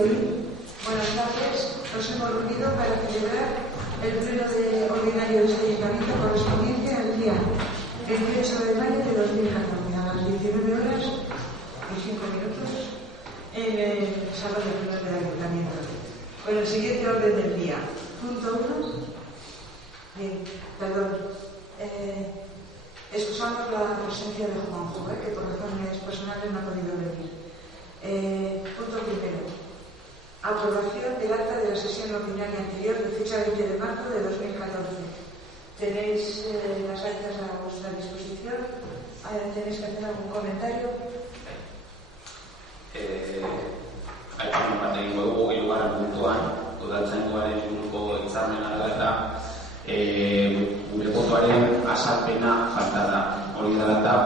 hoy, buenas tardes, nos hemos reunido para celebrar el pleno ordinario de este ayuntamiento correspondiente al día 28 de mayo de 2014 a las 19 horas y 5 minutos en el salón de plenos del ayuntamiento. Con el siguiente orden del día. Punto 1. Bien, perdón. Excusamos la presencia de Juanjo, que por razones personales no ha podido venir. Punto primero. Aprobación del acta de la sesión ordinaria anterior de fecha 20 de marzo de 2014. Tenéis las actas a vuestra disposición. ¿Tenéis que hacer algún comentario? Aipamen bat egingo dugu hirugarren puntuan, udaltzaingoaren inguruko hitzarmena dela eta gure botoaren azalpena falta da. Hori dela eta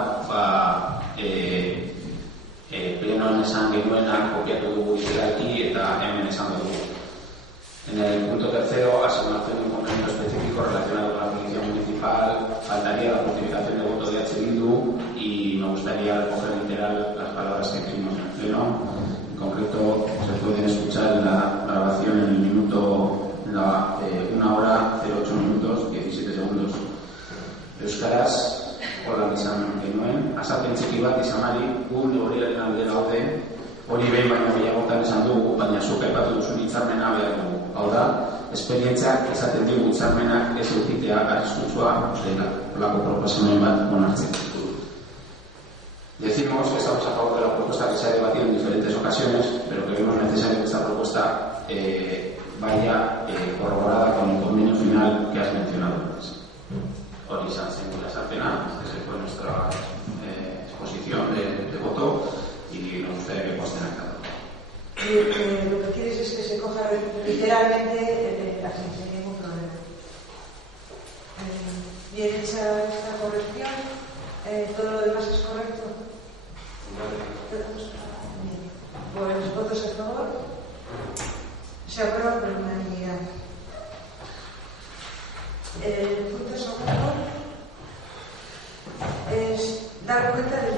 plenoan esan genuena kopiatu dugu ilegalki eta hemen esan dugu. En el punto tercero, asignación de un complemento específico relacionado con la policía municipal, faltaría la justificación de voto de H. Bildu y me gustaría recoger literal las palabras que escribimos en el pleno. En concreto, se pueden escuchar en la grabación en el minuto 1 hora 08 minutos 17 segundos. Euskaraz, hola izan genuen, azalpen txiki bat izanari, gu neurriaren alde gaude, hori behin baino gehiagotan esan dugu, baina zuk aipatu duzun hitzarmena behar dugu. Hau da, esperientziak esaten digu hitzarmenak ez edukitea arriskutsua dela, holako proposamen bat onartzen. Decimos que estamos a favor de la propuesta que se ha debatido en diferentes ocasiones, pero que vemos necesario que esta propuesta vaya corroborada con el convenio final que has mencionado antes. Hori izan zen gure azalpena, esa fue nuestra exposición de voto y nos gustaría que conste en acta. Lo que quieres es que se coja literalmente la sin ningún problema. Bien hecha esta corrección, todo lo demás es correcto. Bien. Pues votos a favor. Se aprueba por unanimidad. El punto segundo es dar cuenta del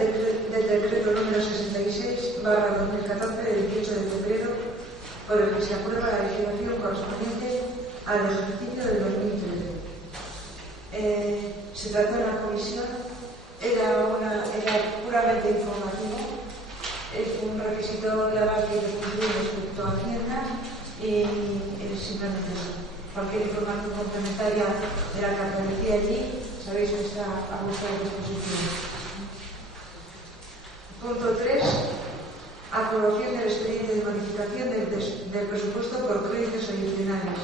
decreto número 66/2014 del 18 de febrero por el que se aprueba la legislación correspondiente al ejercicio del 2013. Se trató en la comisión, era puramente informativo, es un requisito legal que hay que cumplir respecto a Hacienda y simplemente eso. Cualquier información complementaria de la que aparecía allí, sabéis que está a vuestra disposición. Punto 3. Aprobación del expediente de modificación del presupuesto por créditos adicionales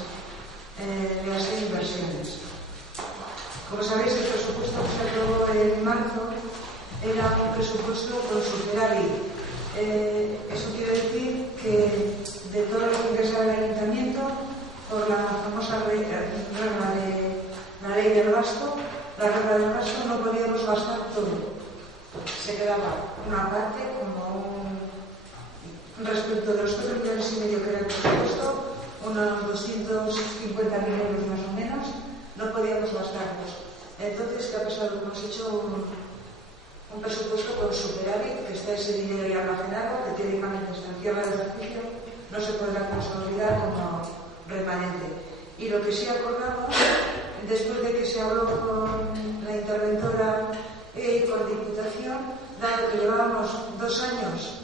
de las inversiones. Como sabéis, el presupuesto que se aprobó en marzo era un presupuesto con superávit. Eso quiere decir que de todo lo que ingresaba el ayuntamiento, por la famosa regla de la ley del gasto, no podíamos gastar todo. Se quedaba una parte como respecto de los 4,5 millones que era el presupuesto, unos 250.000 euros más o menos, no podíamos gastarlos. Entonces, ¿qué ha pasado? Hemos hecho un presupuesto con superávit, que está ese dinero ya almacenado, que teóricamente hasta el cierre del ejercicio no se podrá consolidar como remanente. Y lo que sí acordamos, después de que se habló con la interventora y con Diputación, dado que llevábamos 2 años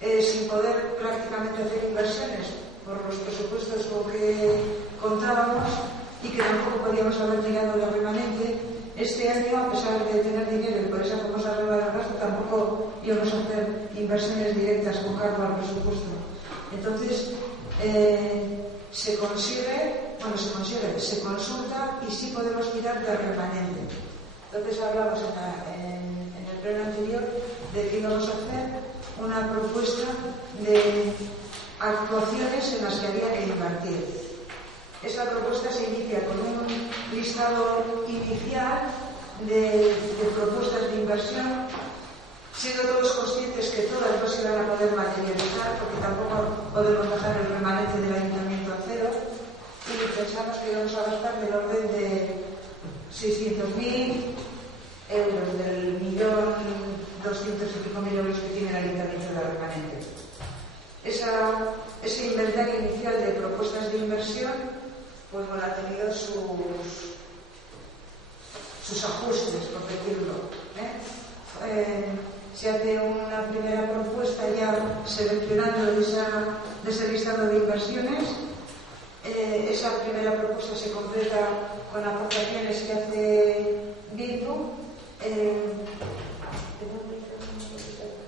sin poder prácticamente hacer inversiones por los presupuestos con que contábamos y que tampoco podíamos haber llegado al remanente, este año, a pesar de tener dinero y por esa famosa regla del gasto, tampoco íbamos a hacer inversiones directas con cargo al presupuesto. Entonces, se consulta y sí podemos tirar del remanente. Entonces hablamos en el pleno anterior de que íbamos a hacer una propuesta de actuaciones en las que había que invertir. Esa propuesta se inicia con un listado inicial de propuestas de inversión, siendo todos conscientes que todas no se van a poder materializar, porque tampoco podemos dejar el remanente del ayuntamiento a cero, y pensamos que íbamos a gastar del orden de 600.000 euros, del 1.200.000 euros que tiene el ayuntamiento de remanente. Esa ese inventario inicial de propuestas de inversión, pues bueno, ha tenido sus ajustes, por decirlo. Se hace una primera propuesta ya seleccionando de ese listado de inversiones. Esa primera propuesta se completa con aportaciones que hace Bildu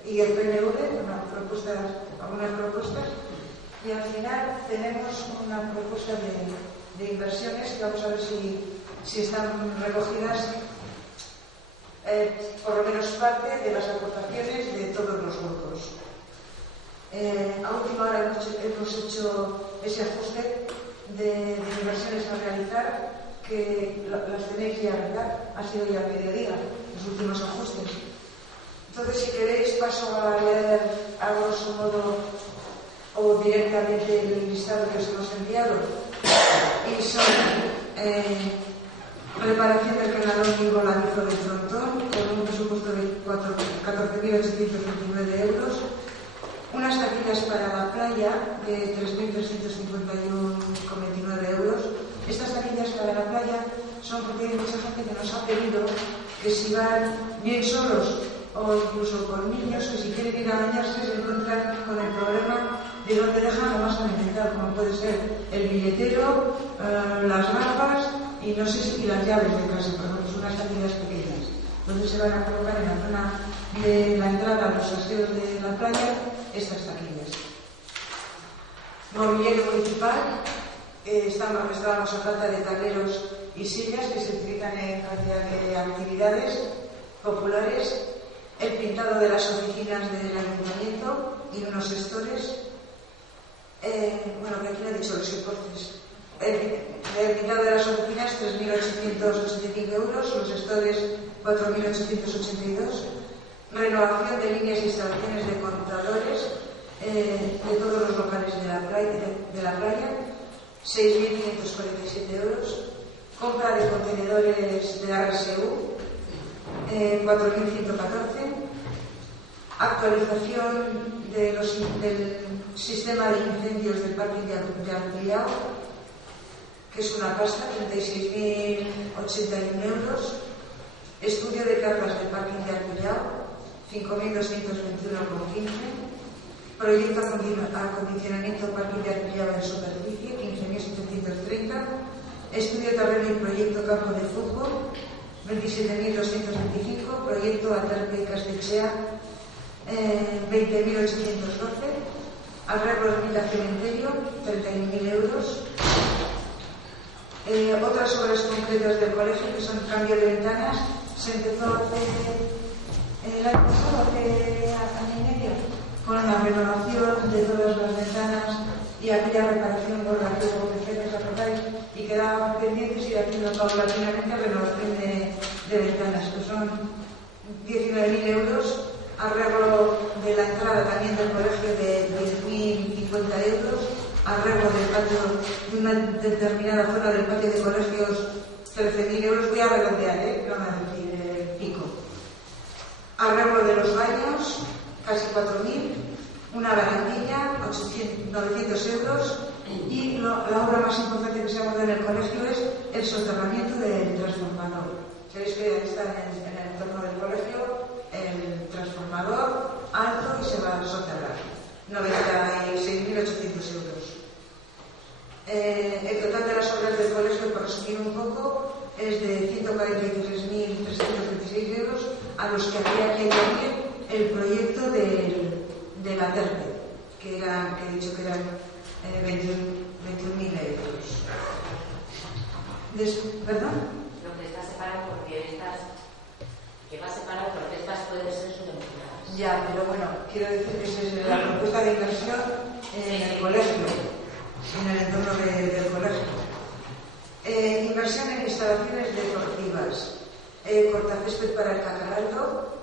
y el PNV, algunas propuestas, y al final tenemos una propuesta de inversiones que vamos a ver si están recogidas, por lo menos parte de las aportaciones de todos los grupos. A última hora hemos hecho ese ajuste de inversiones a realizar, que las tenéis ya, ¿verdad? Ha sido ya a mediodía los últimos ajustes. Entonces, si queréis, paso a leer a grosso modo o directamente el listado que os hemos enviado. Y son reparación del canal voladizo de Frontón con un presupuesto de 14.829 euros, unas taquillas para la playa de 3.351,29 euros. Estas taquillas para la playa son porque hay mucha gente que nos ha pedido que si van bien solos o incluso con niños, que si quieren ir a bañarse se encuentran con el problema de dónde dejan lo más elemental, como puede ser el billetero, las gafas y no sé si las llaves de casa, pero son unas taquillas pequeñas. Entonces se van a colocar en la zona de la entrada a los aseos de la playa estas taquillas. Mobiliario municipal, estábamos a falta de tableros y sillas que se utilizan en cantidad de actividades populares, el pintado de las oficinas del ayuntamiento y unos gestores. Bueno, que aquí no he dicho los importes. El pintado de las oficinas 3.885 euros, los gestores 4.882. Renovación de líneas e instalaciones de contadores de todos los locales de la playa 6.547 euros. Compra de contenedores de RSU 4.114. Actualización del sistema de incendios del parking de Arcullao, que es una pasta, 36.081 euros. Estudio de cargas del parking de Arcullao, 5.221,15. Proyecto acondicionamiento parking de Arcullao en superficie, 15.730. Estudio terreno y proyecto campo de fútbol, 27.225. Proyecto Aterpe Castechea, 20.812. Arreglo de ermita cementerio, 31.000 euros. Otras obras concretas del colegio, que son cambio de ventanas, se empezó el año pasado, hace año y medio, con la renovación de todas las ventanas y aquella reparación gorda que hubo que hacer, ¿os acordáis? Y quedaban pendientes y haciendo paulatinamente renovación de ventanas, que son 19.000 euros. Arreglo de la entrada también del colegio de 10.050 euros. Arreglo del patio de una determinada zona del patio de colegios, 13.000 euros. Voy a redondear, no me voy a decir pico. Arreglo de los baños, casi 4.000. Una barandilla, 900 euros. Y la obra más importante que se ha montado en el colegio es el soterramiento del transformador. Sabéis que está en el entorno del colegio el transformador alto y se va a soterrar. 96.800 euros. El total de las obras del colegio, por resumir un poco, es de 143.326 euros, a los que habría que añadir el proyecto de la Aterpe, que he dicho que eran 21.000 euros. ¿Perdón? Lo que está separado porque estas pueden ser subvencionadas. Ya, pero bueno, quiero decir que esa es la propuesta de inversión en el colegio, en el entorno del colegio. Inversión en instalaciones deportivas, cortacésped para el Cacaraldo,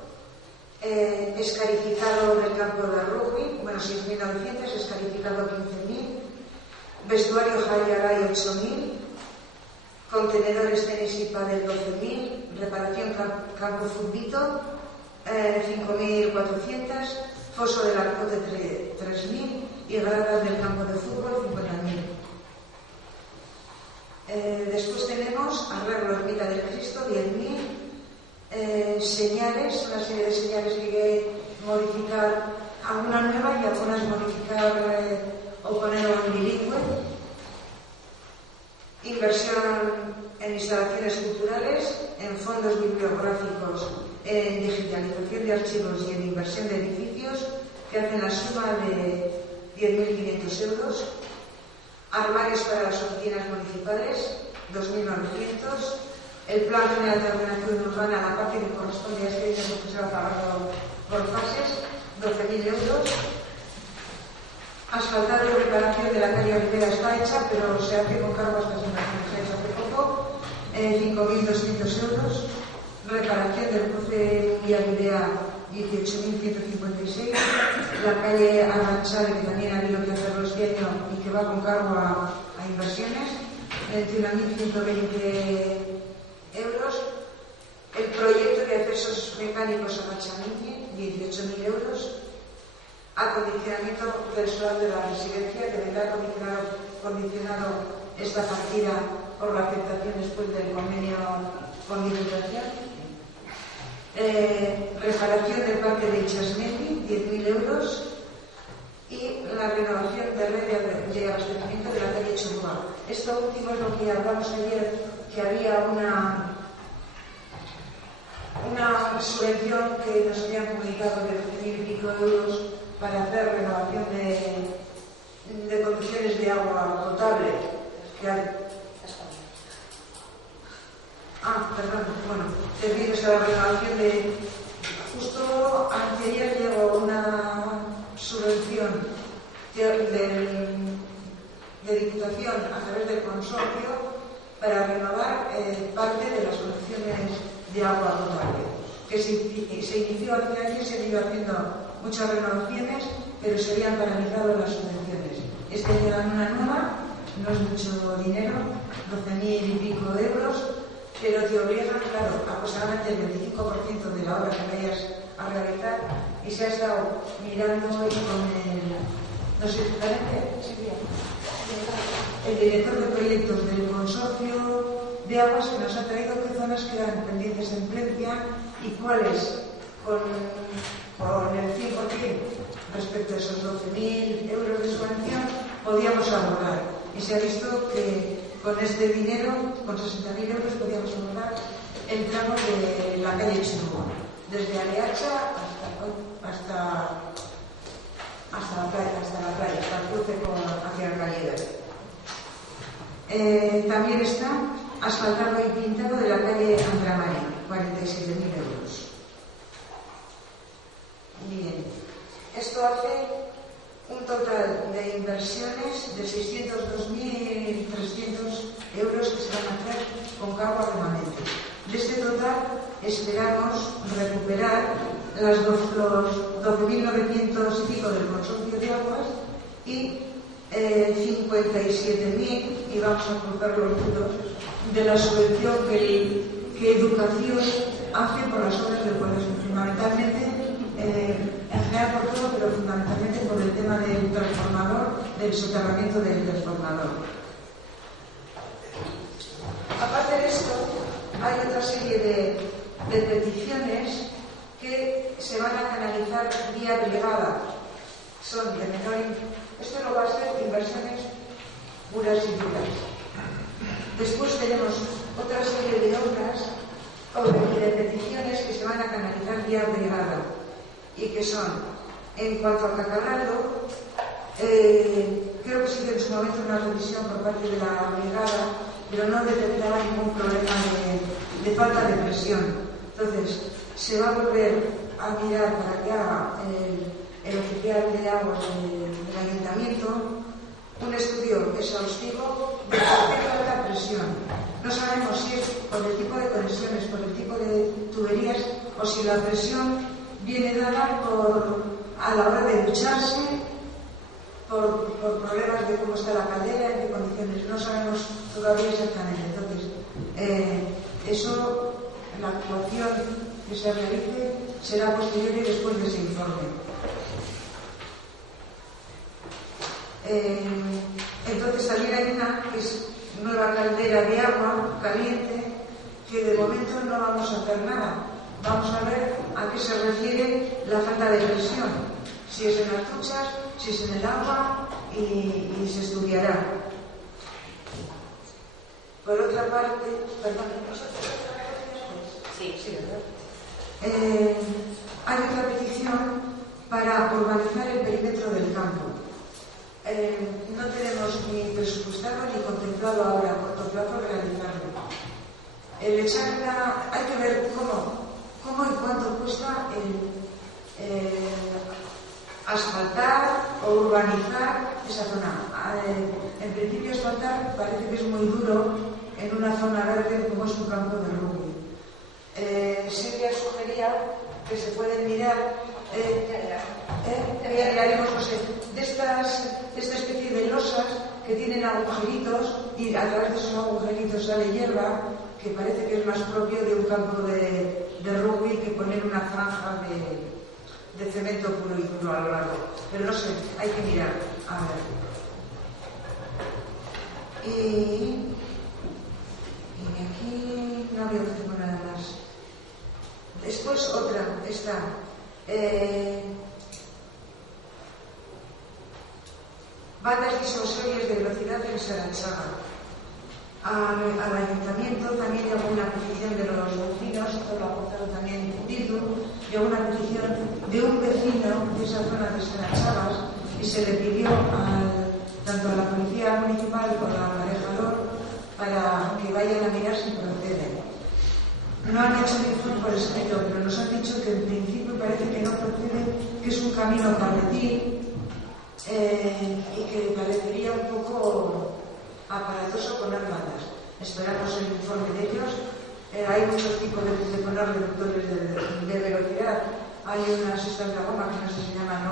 escarificado del campo de rugby, 6.900, escarificado 15.000, vestuario Jayaray 8.000, contenedores tenis y pádel 12.000, reparación campo Zumbito 5.400, foso del Arcote 3.000 y gradas del campo serie de señales que hay que modificar, algunas nuevas y algunas modificar o ponerlo en bilingüe. Inversión en instalaciones culturales, en fondos bibliográficos, en digitalización de archivos y en inversión de edificios, que hacen la suma de 10.500 euros. Armarios para las oficinas municipales, 2.900. El Plan General de Ordenación Urbana, la parte que corresponde a este dinero que se va pagando por fases, 12.000 euros. Asfaltado y reparación de la calle Olivera está hecha, pero se hace con cargo a estas inversiones. Se ha hecho hace poco, 5.200 euros. Reparación del cruce Vía 18.156. La calle Arranchal, que también ha habido que hacerlo este año y que va con cargo a inversiones, 21.120 euros. El proyecto de accesos mecánicos a Machaniñe, 18.000 euros. Acondicionamiento del solar de la residencia, que vendrá condicionado esta partida por la aceptación después del convenio con Diputación. Reparación del parque de Ichasmendi, 10.000 euros. Y la renovación de red de abastecimiento de la calle Churúa. Esto último es lo que hablamos ayer, que había una subvención que nos habían comunicado de 12.000 y pico euros para hacer renovación de condiciones de agua potable. Perdón, bueno, debido a la renovación de... Justo anteayer llegó una subvención de Diputación a través del consorcio para renovar parte de las condiciones de agua potable, que se inició hace años. Se han ido haciendo muchas renovaciones, pero se habían paralizado las subvenciones. Este año dan una nueva, no es mucho dinero, 12.000 y pico euros, pero te obligan, claro, aproximadamente el 25% de la obra que vayas a realizar, y se ha estado mirando hoy con no sé, el director de proyectos del consorcio de aguas, que nos ha traído qué zonas quedan pendientes en Plencia y cuáles con el 100% respecto a esos 12.000 euros de subvención podíamos abordar. Y se ha visto que con este dinero, con 60.000 euros, podíamos abordar el tramo de la calle Churúa, desde Aleacha hasta la playa, hasta el cruce hacia el Calle. También está asfaltado y pintado de la calle Andramari, 47.000 euros. Bien, esto hace un total de inversiones de 602.300 euros que se van a hacer con cargo a remanente. De este total esperamos recuperar los 12.900 y pico del consorcio de aguas y 57.000, y vamos a cruzar los puntos, de la subvención que Educación hace por las obras del colegio, fundamentalmente, en general por todo, pero fundamentalmente por el tema del transformador, del soterramiento del transformador. Aparte de esto, hay otra serie de peticiones que se van a canalizar vía brigada. Son de menor... Esto no va a ser inversiones puras y duras. Después tenemos otra serie de obras o de peticiones que se van a canalizar vía brigada y que son, en cuanto a Cacalaldo, creo que sí que en su momento una revisión por parte de la brigada, pero no detectaba ningún problema de falta de presión. Entonces, se va a volver a mirar para que haga el oficial de aguas del ayuntamiento un estudio exhaustivo de por qué falta presión. No sabemos si es por el tipo de conexiones, por el tipo de tuberías, o si la presión viene dada a la hora de ducharse, por problemas de cómo está la caldera, en qué condiciones. No sabemos todavía exactamente. Entonces, eso, la actuación que se realice será posterior y después de ese informe. Entonces también hay una que es nueva caldera de agua caliente, que de momento no vamos a hacer nada. Vamos a ver a qué se refiere la falta de presión, si es en las duchas, si es en el agua, y se estudiará. Por otra parte, perdón, Sí, ¿verdad? Hay otra petición para urbanizar el perímetro del campo. No tenemos ni presupuestado ni contemplado ahora a corto plazo realizarlo. Hay que ver cómo y cuánto cuesta asfaltar o urbanizar esa zona. En principio asfaltar parece que es muy duro en una zona verde como es un campo de rugby. Silvia sugería que se pueden mirar no sé, de esta especie de losas que tienen agujeritos y a través de esos agujeritos sale hierba, que parece que es más propio de un campo de rugby que poner una franja de cemento puro y duro a lo largo. Pero no sé, hay que mirar. A ver. Y aquí no veo que tengo nada más. Después otra está. Bandas disuasorias de velocidad en Sarachaga. Al ayuntamiento también llegó una petición de los vecinos, esto lo ha aportado también Bildu, llegó una petición de un vecino de esa zona de Sarachaga y se le pidió tanto a la policía municipal como a la marejador para que vayan a mirar si proceden. No han hecho ningún por escrito, pero nos han dicho que en principio parece que no procede, que es un camino carretil y que parecería un poco aparatoso poner bandas. Esperamos el informe de ellos. Hay muchos tipos de poner reductores de velocidad. Hay unas estas de goma que no sé si se llaman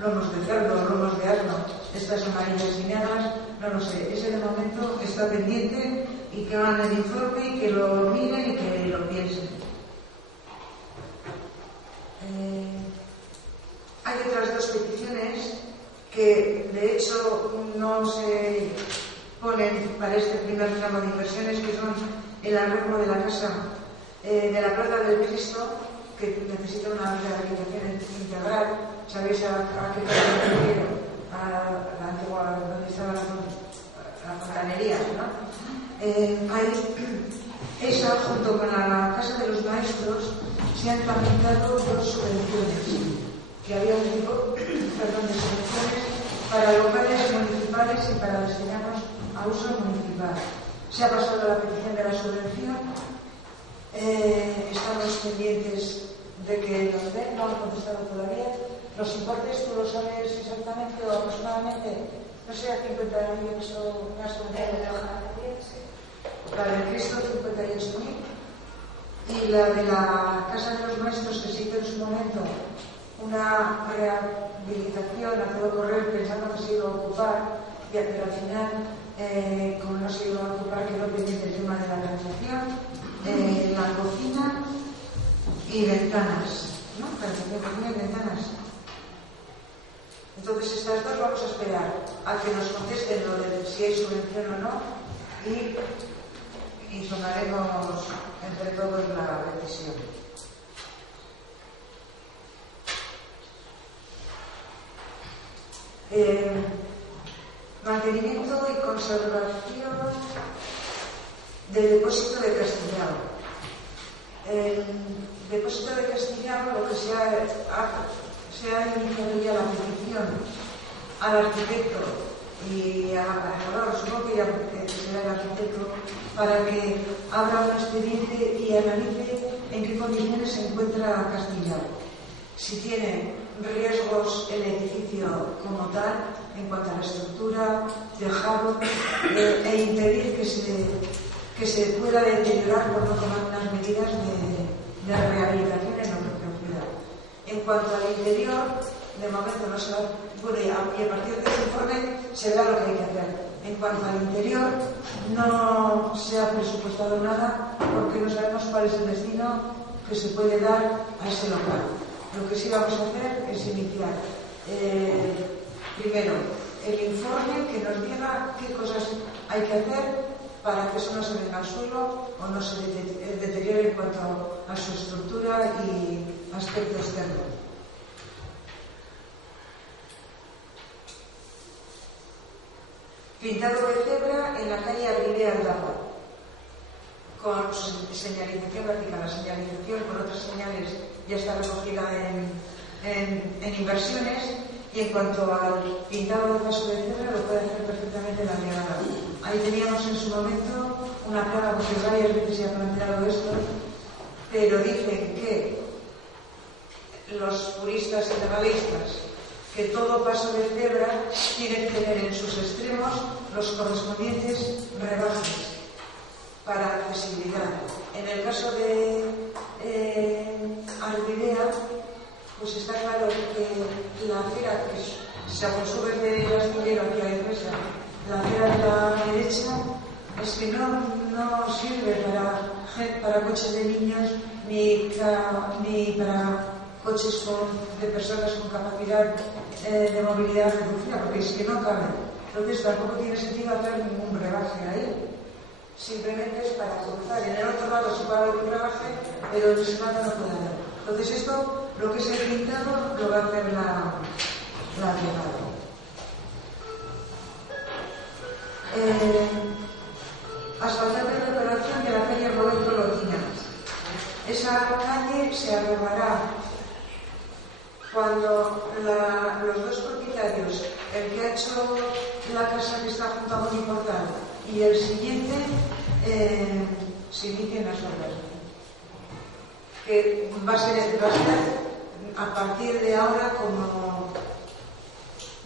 lomos de cerdo o lomos de asno, estas amarillas y negras, no lo sé. Ese de momento está pendiente y que hagan el informe y que lo miren y que lo piensen. Hay otras dos peticiones que de hecho no se ponen para este primer tramo de inversiones, que son el arreglo de la casa de la Plaza del Cristo, que necesita una rehabilitación integral. ¿Sabéis a qué calle me refiero? A la antigua, donde estaba la fontanería, ¿no? Esa, junto con la Casa de los Maestros, se han tramitado dos subvenciones, que había un tipo de subvenciones para locales municipales y para destinarlos a uso municipal. Se ha pasado la petición de la subvención, estamos pendientes de que nos den, no han contestado todavía. Los importes, tú lo sabes exactamente o aproximadamente, no sé, a 50.000 pesos una subvención de la para el Cristo 58.000, y la de la Casa de los Maestros, que se hizo en su momento una rehabilitación a todo correr pensando que se iba a ocupar, pero al final, como no se iba a ocupar, quedó pendiente el tema de la organización, la cocina y ventanas, ¿no? Para que cocina y ventanas. Entonces estas dos vamos a esperar a que nos contesten lo de si hay subvención o no y tomaremos entre todos la decisión. Mantenimiento y conservación del depósito de Castillao. El depósito de Castillao, lo que se ha iniciado ya la petición al arquitecto y a la marejadora, supongo que ya será el arquitecto, para que abra un expediente y analice en qué condiciones se encuentra Castillao. Si tiene riesgos el edificio como tal, en cuanto a la estructura, tejado, e impedir que se pueda deteriorar por no tomar unas medidas de rehabilitación en lo que proceda. En cuanto al interior, de momento no se va, y a partir de ese informe se verá lo que hay que hacer. En cuanto al interior, no se ha presupuestado nada porque no sabemos cuál es el destino que se puede dar a ese local. Lo que sí vamos a hacer es iniciar primero el informe que nos diga qué cosas hay que hacer para que eso no se venga al suelo o no se deteriore en cuanto a su estructura y aspecto externo. Pintado de cebra en la calle Abrivea Aldapa, con señalización vertical. La señalización con otras señales ya está recogida en inversiones, y en cuanto al pintado de paso de cebra lo puede hacer perfectamente la brigada. Ahí teníamos en su momento una plaga, porque varias veces se ha planteado esto, pero dicen que los puristas y legalistas que todo paso de cebra tiene que tener en sus extremos los correspondientes rebajes para accesibilidad. En el caso de Abrivea, pues está claro que la acera que se sube de la Astillero hacia la empresa, la acera de la derecha, es que no sirve para coches de niños ni para coches de personas con capacidad de movilidad reducida, porque es que no caben. Entonces tampoco tiene sentido hacer ningún rebaje ahí. Simplemente es para cruzar. En el otro lado se puede haber un rebaje, pero en ese lado no puede haber. Entonces esto, lo que es el pintado, lo va a hacer la brigada. Asfaltar de reparación de la calle Roberto Lotina. Esa calle se arreglará cuando los dos propietarios, el que ha hecho la casa que está junto a Boniportal y el siguiente, se inicien las obras. Que va a ser a partir de ahora como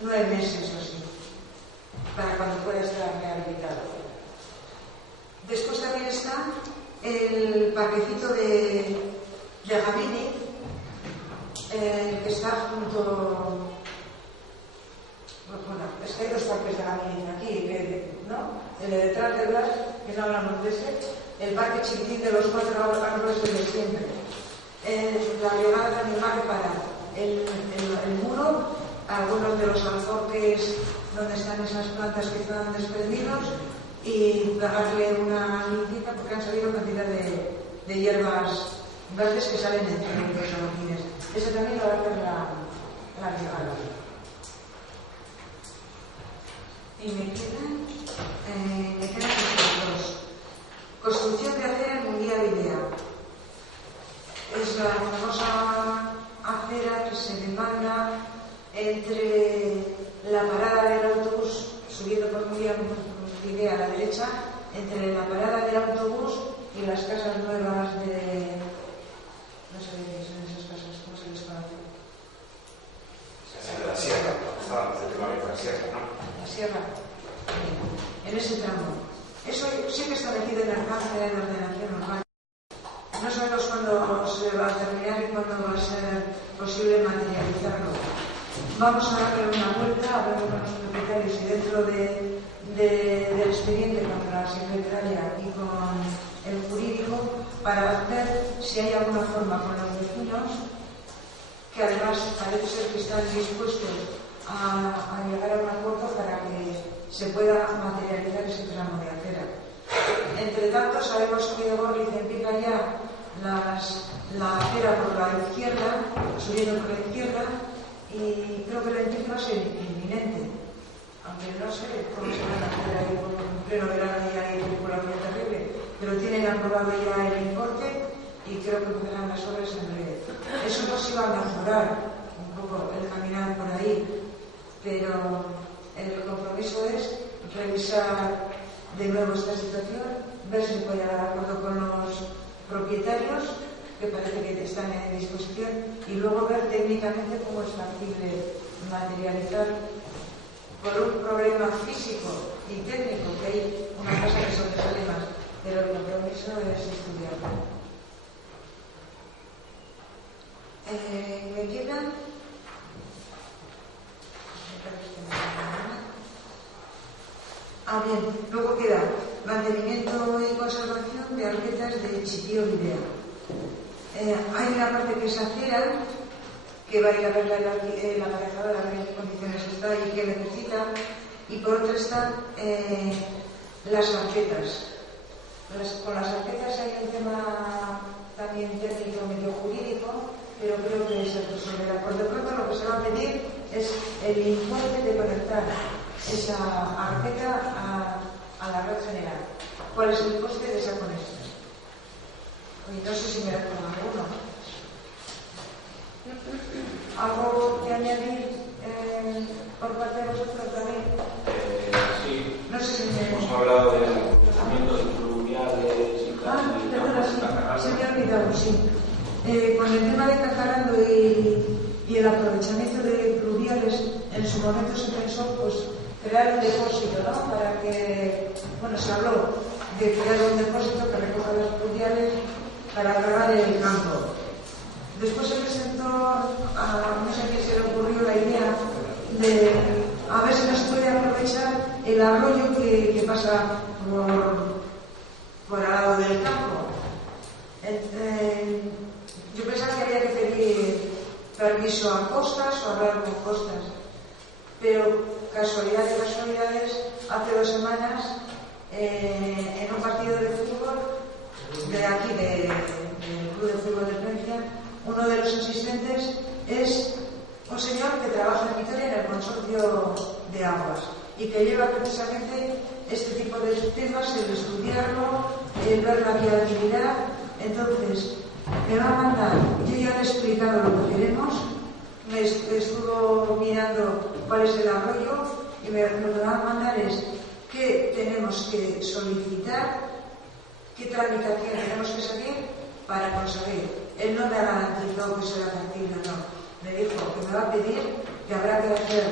9 meses o así, para cuando pueda estar rehabilitado. Después también está el parquecito de Gamini, que está junto... Bueno, es que hay 2 parques de Gamini aquí, ¿no? El de detrás de Blas, que no hablamos de ese, el parque chiquitín de los 4 árboles de siempre. La brigada también va a reparar el muro, algunos de los alforques donde están esas plantas que están desprendidos, y pegarle una limpieza porque han salido cantidad de hierbas verdes que salen entre los adoquines. Eso también lo va a hacer la brigada. Y me quedan dos. Construcción de acera en Munguía Videa. Es la famosa acera que se demanda entre la parada del autobús subiendo por Munguía Videa a la derecha, entre la parada del autobús y las casas nuevas de... No sé qué son esas casas, ¿cómo se les conoce? La sierra, estaba antes de tema de la sierra, ¿no? La sierra. En ese tramo. Eso sí que está metido en la carta de la ordenación urbana. No sabemos cuándo se va a terminar y cuándo va a ser posible materializarlo. Vamos a darle una vuelta, a ver con los propietarios y dentro del expediente con la secretaria y con el jurídico, para ver si hay alguna forma con los vecinos, que además parece ser que están dispuestos a llegar a un acuerdo para que se pueda materializar ese tramo de acera. Entre tanto, sabemos que Gorliz empieza ya la acera por la izquierda, subiendo por la izquierda, y creo que el empiece va a ser inminente. Aunque no sé cómo se van a hacer ahí por pleno verano y hay circulación terrible, pero tienen aprobado ya el importe y creo que empezarán las obras en breve. Eso nos iba a mejorar un poco el caminar por ahí, pero el compromiso es revisar de nuevo esta situación, ver si puede dar acuerdo con los propietarios, que parece que están en disposición, y luego ver técnicamente cómo es factible materializar por un problema físico y técnico, que hay una cosa que sobresale más, pero el compromiso es estudiarlo. Me quedan... bien, luego queda mantenimiento y conservación de arquetas de Chipío Videa. Hay una parte que es acera, que va a ir a ver la aparejadora, en qué condiciones está y qué necesita, y por otra están las arquetas. Con las arquetas hay un tema también técnico medio jurídico, pero creo que es el resolverá. Por de pronto lo que se va a pedir es el importe de conectar esa arqueta a la red general. ¿Cuál es el coste de esa conexión? Oye, no sé si me da con alguno. ¿Algo que añadir por parte de vosotros también? Sí. No sé si me... Hemos hablado del procesamiento de fluviales y perdona, se me ha olvidado, sí. Con el tema de Cacarando y el aprovechamiento de fluviales, en su momento se pensó pues crear un depósito, ¿no? Para que, bueno, se habló de crear un depósito que recoja las fluviales para grabar el campo. Después se presentó, no sé a quién se le ocurrió la idea de a ver si nos puede aprovechar el arroyo que pasa por al lado del campo. Yo pensaba que había que pedir permiso a Costas o hablar con Costas, pero casualidad de casualidades, hace 2 semanas en un partido de fútbol de aquí del Club de Fútbol de Francia, uno de los asistentes es un señor que trabaja en Vitoria en el consorcio de aguas y que lleva precisamente este tipo de temas, el estudiarlo, el ver la viabilidad. Entonces, me va a mandar, yo ya le he explicado lo que queremos, me estuvo mirando cuál es el arroyo y lo que me va a mandar es qué tenemos que solicitar, qué tramitación tenemos que seguir para conseguir. Él no me ha garantizado que será factible o no. Me dijo que me va a pedir que habrá que hacer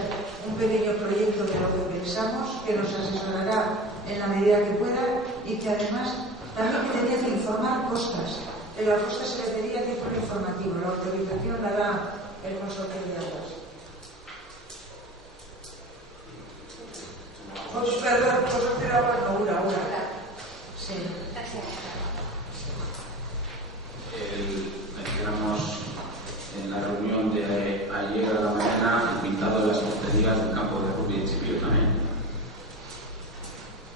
un pequeño proyecto de lo que pensamos, que nos asesorará en la medida que pueda y que además también me tenía que informar Costas. En la Costas se le pedía que fuera informativo, la autorización la da el consorcio de aguas. Perdón, consorcio de aguas, no, Ura. Sí. Mencionamos en la reunión de ayer a la mañana el pintado de las porterías del campo de rugby de Chipio también.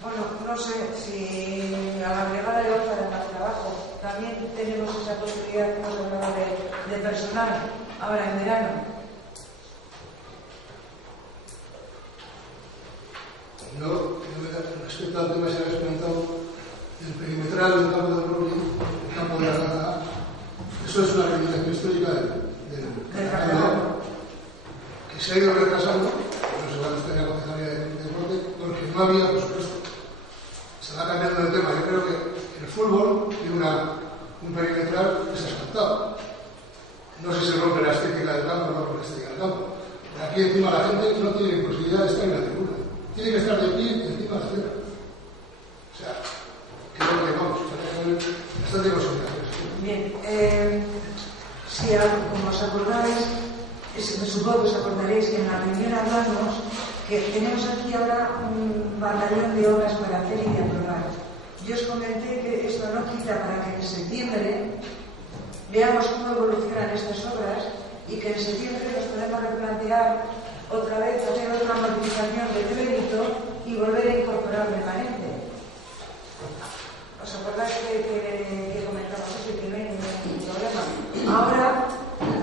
Bueno, no sé si a la brigada le va a dar más trabajo. También tenemos esa posibilidad que hemos hablado de personal ahora en verano. Yo, respecto al tema que se habéis comentado, el perimetral del campo de rugby, el campo de la Granada, eso es una reivindicación histórica del Carnaval, que se ha ido retrasando, no se va a estar en la concejalía de deporte, porque no había, por supuesto. Se va cambiando el tema. Yo creo que el fútbol tiene un perimetral que se ha asfaltado. No sé si se rompe la estética del campo o no rompe la estética del campo. Pero aquí encima la gente no tiene posibilidad de estar en la tribuna. Tiene que estar de pie encima de la acera. O sea, creo que vamos, bastante consideraciones. Bien, si como os acordáis, supongo que os acordaréis que en la reunión hablamos que tenemos aquí ahora un batallón de obras para hacer y de aprobar. Yo os comenté que esto no quita para que en septiembre veamos cómo evolucionan estas obras y que en septiembre nos podemos replantear otra vez, hacer otra modificación de crédito y volver a incorporar remanente. ¿Os acordáis que comentamos eso y que no hay ningún problema? Ahora,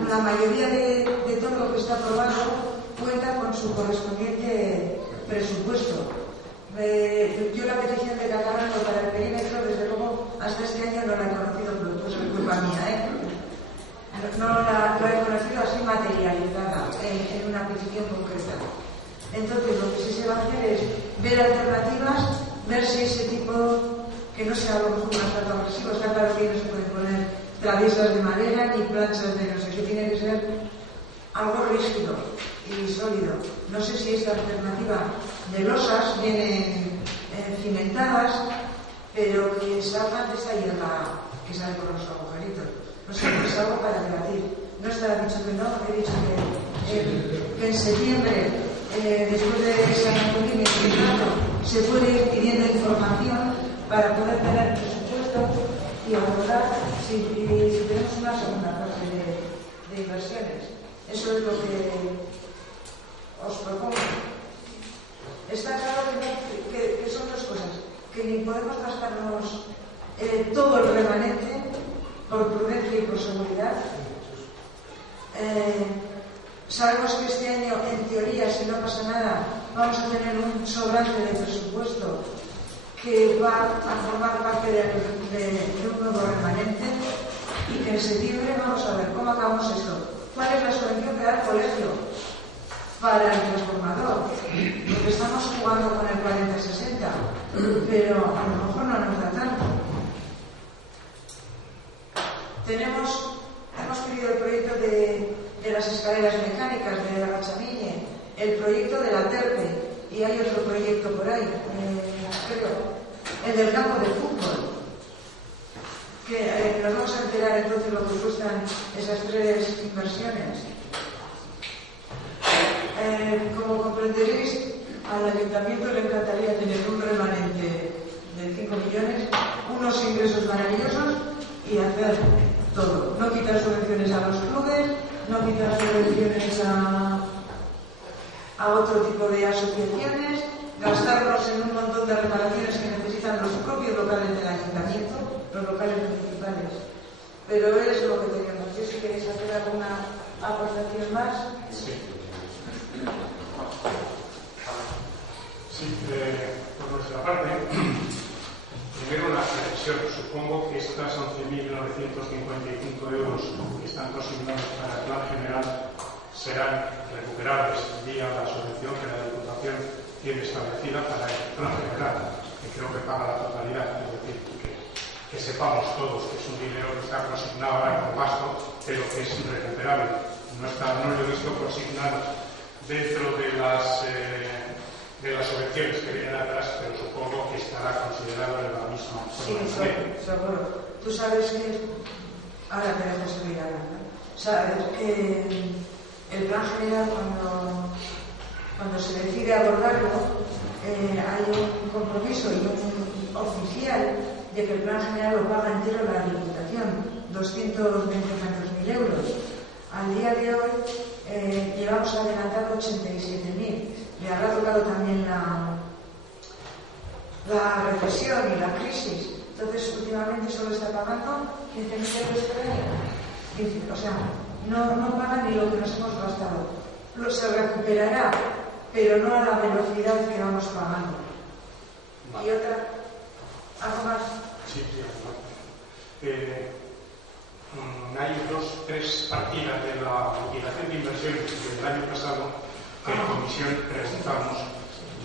la mayoría de todo lo que está aprobado cuenta con su correspondiente presupuesto. Yo la petición de Cacarando para el perímetro, desde luego, hasta este año no la he conocido, pero pues es culpa mía, no la he conocido así materializada en una petición concreta. Entonces, lo que sí se va a hacer es ver alternativas, ver si ese tipo, que no sea a lo mejor un asalto agresivo, está claro que no se pueden poner traviesas de madera ni planchas de no sé qué, tiene que ser algo rígido y sólido. No sé si esta alternativa de losas vienen cimentadas, pero que salgan de esa hierba que sale por los agujeritos. No sé, es algo para debatir. No estará dicho que no, he dicho que en septiembre, después de San Antonio y se puede ir pidiendo información para poder tener presupuesto y abordar si tenemos una segunda fase de inversiones. Eso es lo que os propongo. Está claro que son dos cosas, que ni podemos gastarnos todo el remanente por prudencia y por seguridad, Sabemos que este año, en teoría, si no pasa nada, vamos a tener un sobrante de presupuesto que va a formar parte de un nuevo remanente y que en septiembre vamos a ver cómo acabamos esto. ¿Cuál es la subvención que da el colegio para el transformador? Porque estamos jugando con el 40-60, pero a lo mejor no nos da tanto. Hemos pedido el proyecto de las escaleras mecánicas de la Gachamille, el proyecto de la TERPE, y hay otro proyecto por ahí, creo, el del campo de fútbol, que nos vamos a enterar entonces lo que cuestan esas 3 inversiones. Como comprenderéis, al ayuntamiento le encantaría tener un remanente de 5 millones, unos ingresos maravillosos y hacer todo. No quitar subvenciones a los clubes, no quitar subvenciones a otro tipo de asociaciones, gastarnos en un montón de reparaciones que necesitan los propios locales del ayuntamiento, los locales municipales. Pero es lo que tenemos. Yo, si queréis hacer alguna aportación más. Sí, por nuestra parte, primero la previsión. Supongo que estas 11.955 euros que están consignados para el plan general serán recuperables vía la subvención que la Diputación tiene establecida para el plan general, que creo que paga la totalidad. Es decir, que sepamos todos que es un dinero que está consignado ahora con gasto, pero que es recuperable. No lo he visto consignado dentro de las subvenciones que vienen atrás, pero supongo que estará considerado en la misma. Sí, seguro. Tú sabes que, ahora te dejo seguir hablando, sabes que el plan general, cuando se decide abordarlo, hay un compromiso y un oficial de que el plan general lo paga entero la Diputación, 220 euros. Al día de hoy llevamos adelantado 87.000. Le habrá tocado también la recesión y la crisis. Entonces, últimamente solo está pagando 15.000 euros por año. O sea, no paga ni lo que nos hemos gastado. Se recuperará, pero no a la velocidad que vamos pagando. Vale. ¿Y otra? ¿Algo más? Sí, algo más. Hay 3 partidas de la liquidación de inversiones del año pasado que en comisión presentamos.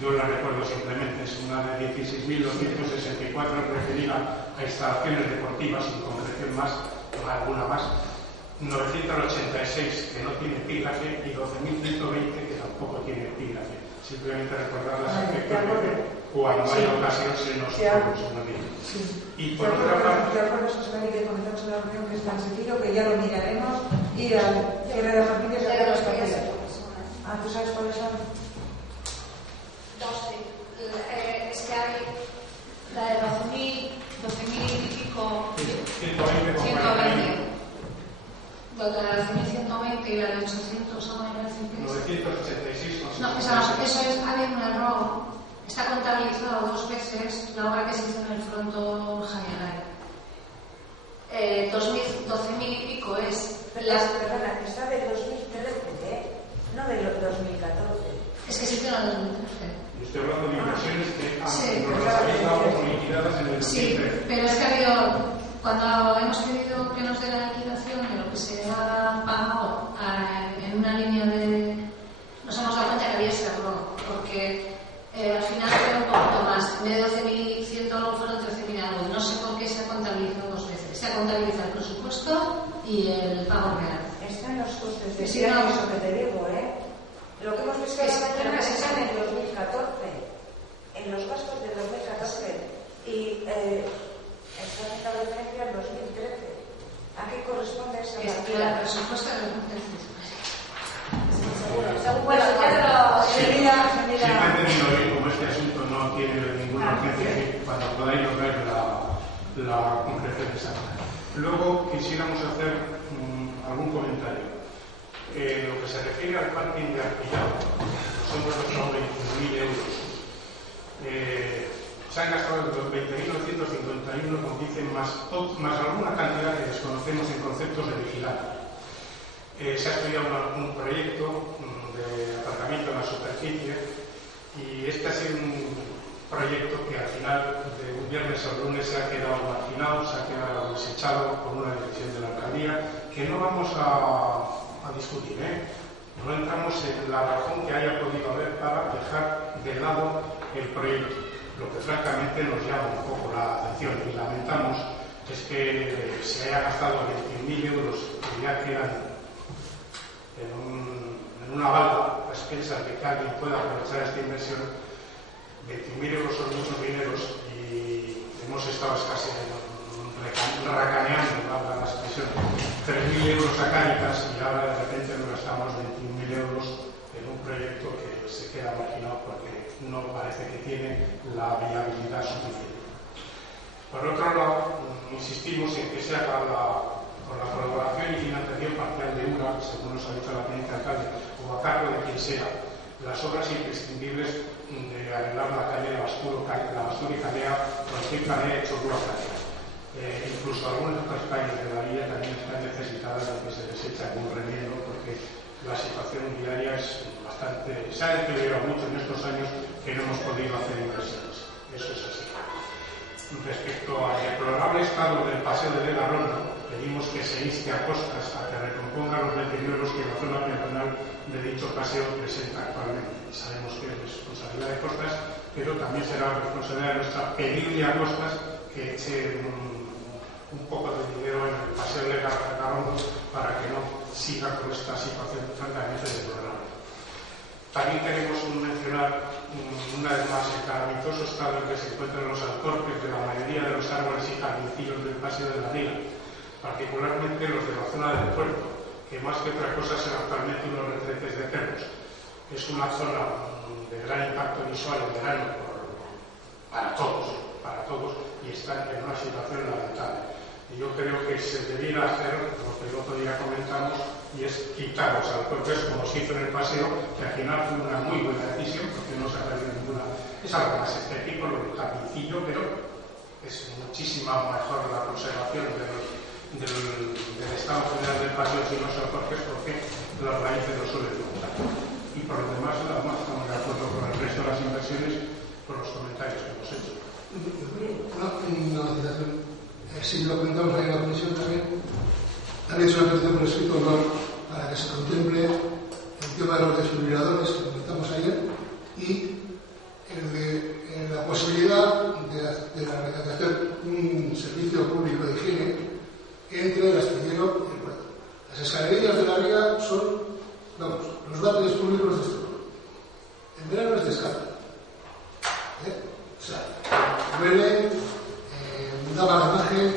Yo la recuerdo simplemente, es una de 16.264 referida a instalaciones deportivas, sin concreción más, alguna más, 986 que no tiene epígrafe y 12.120 que tampoco tiene epígrafe. Simplemente recordarlas cuando hay ocasión se nos dice. Sí. Y por otra parte, ¿Te acuerdas, José María, que comentamos en la reunión que es tan sencillo que ya lo miraremos, ir al cierre de familias y sacar las partidas? ¿Tú sabes cuáles son? 12. Es que hay la de 12.000 y pico. 120. La de 12.120 y la de 800, ¿no? 986. No, eso es, había un error. Está contabilizado 2 veces la obra que se hizo en el frontón Javier. 12.000 y pico es. Perdona, que está del 2013, no del 2014. Es que se hizo en el 2013. Yo estoy hablando de inversiones que Sí, nos las habéis dado como liquidadas en el 2013. Sí, pero es que cuando hemos pedido que nos dé la liquidación de lo que se ha pagado en una línea de. Nos hemos dado cuenta que había ese error, porque al final fue un poquito más. En vez de 12.100 fueron 13.000 algo. No sé por qué se ha contabilizado 2 veces. Se ha contabilizado el presupuesto y el pago real. Están los costes de Sí, año, no. eso que te digo, Lo que hemos visto esta mañana están en 2014, en los gastos de 2014, y está haciendo referencia al 2013. ¿A qué corresponde esa El partida? presupuesto del 2013. Bueno, ya te lo Sí, mira. siempre he entendido bien como este asunto no tiene ninguna urgencia que cuando podáis ver la concreción exacta. Luego quisiéramos hacer algún comentario. Lo que se refiere al parking de Arquillado, nos hemos gastado 21.000 euros. Se han gastado los 20.951, como dicen, más alguna cantidad que desconocemos en conceptos de vigilancia. se ha estudiado un proyecto de aparcamiento en la superficie y este ha sido un proyecto que al final de un viernes al lunes se ha quedado marginado, se ha quedado desechado por una decisión de la alcaldía que no vamos a discutir, No entramos en la razón que haya podido haber para dejar de lado el proyecto. Lo que francamente nos llama un poco la atención y lamentamos es que se haya gastado 21.000 euros que ya quedan en una balda a expensas de que alguien pueda aprovechar esta inversión. 21.000 euros son muchos dineros y hemos estado casi racaneando, valga la expresión, 3.000 euros a Cáritas y ahora de repente nos gastamos 21.000 euros en un proyecto que se queda marginado porque no parece que tiene la viabilidad suficiente. Por otro lado, insistimos en que sea con la colaboración y financiación parcial de URA, según nos ha dicho la teniente alcalde, o a cargo de quien sea, las obras imprescindibles de arreglar la calle La Bastura y Calea, cualquier calea hecho Rúa Calea. Incluso algunas otras calles de la villa también están necesitadas de que se les eche algún remiendo porque la situación diaria es bastante... Se ha deteriorado mucho en estos años que no hemos podido hacer inversiones. Eso es así. Respecto al deplorable estado del paseo de la Ronda, pedimos que se inste a Costas a que recomponga los deterioros que la zona peatonal de dicho paseo presenta actualmente. Sabemos que es responsabilidad de Costas, pero también será responsabilidad nuestra pedirle a Costas que eche un poco de dinero en el paseo de la Ronda para que no siga con esta situación francamente deplorable. También queremos mencionar una vez más el calamitoso estado en que se encuentran los alcorques de la mayoría de los árboles y jardincillos del Paseo de la Vila, particularmente los de la zona del puerto, que más que otra cosa son actualmente unos retretes de perros. Es una zona de gran impacto visual en verano para todos, y está en una situación lamentable. Y yo creo que se debiera hacer lo que el otro día comentamos, y es quitar los alcorques como se hizo en el paseo, que al final fue una muy buena decisión, porque no se ha perdido ninguna. Es algo más estético, lo del jardincillo, pero es muchísima mejor la conservación del estado general del paseo sin los alcorques, porque las raíces lo suelen montar. Y por lo demás, nada más, estamos de acuerdo con el resto de las inversiones, por los comentarios que hemos hecho. Una citación. Si lo comentamos ahí en la comisión también, han hecho una petición por escrito para que se contemple el tema de los desfibriladores que comentamos ayer y la posibilidad de hacer un servicio público de higiene entre el astillero y el puerto. Las escalerillas de la ría son, los váteres públicos de este pueblo. En verano es descarga. O sea, huele, da mala imagen,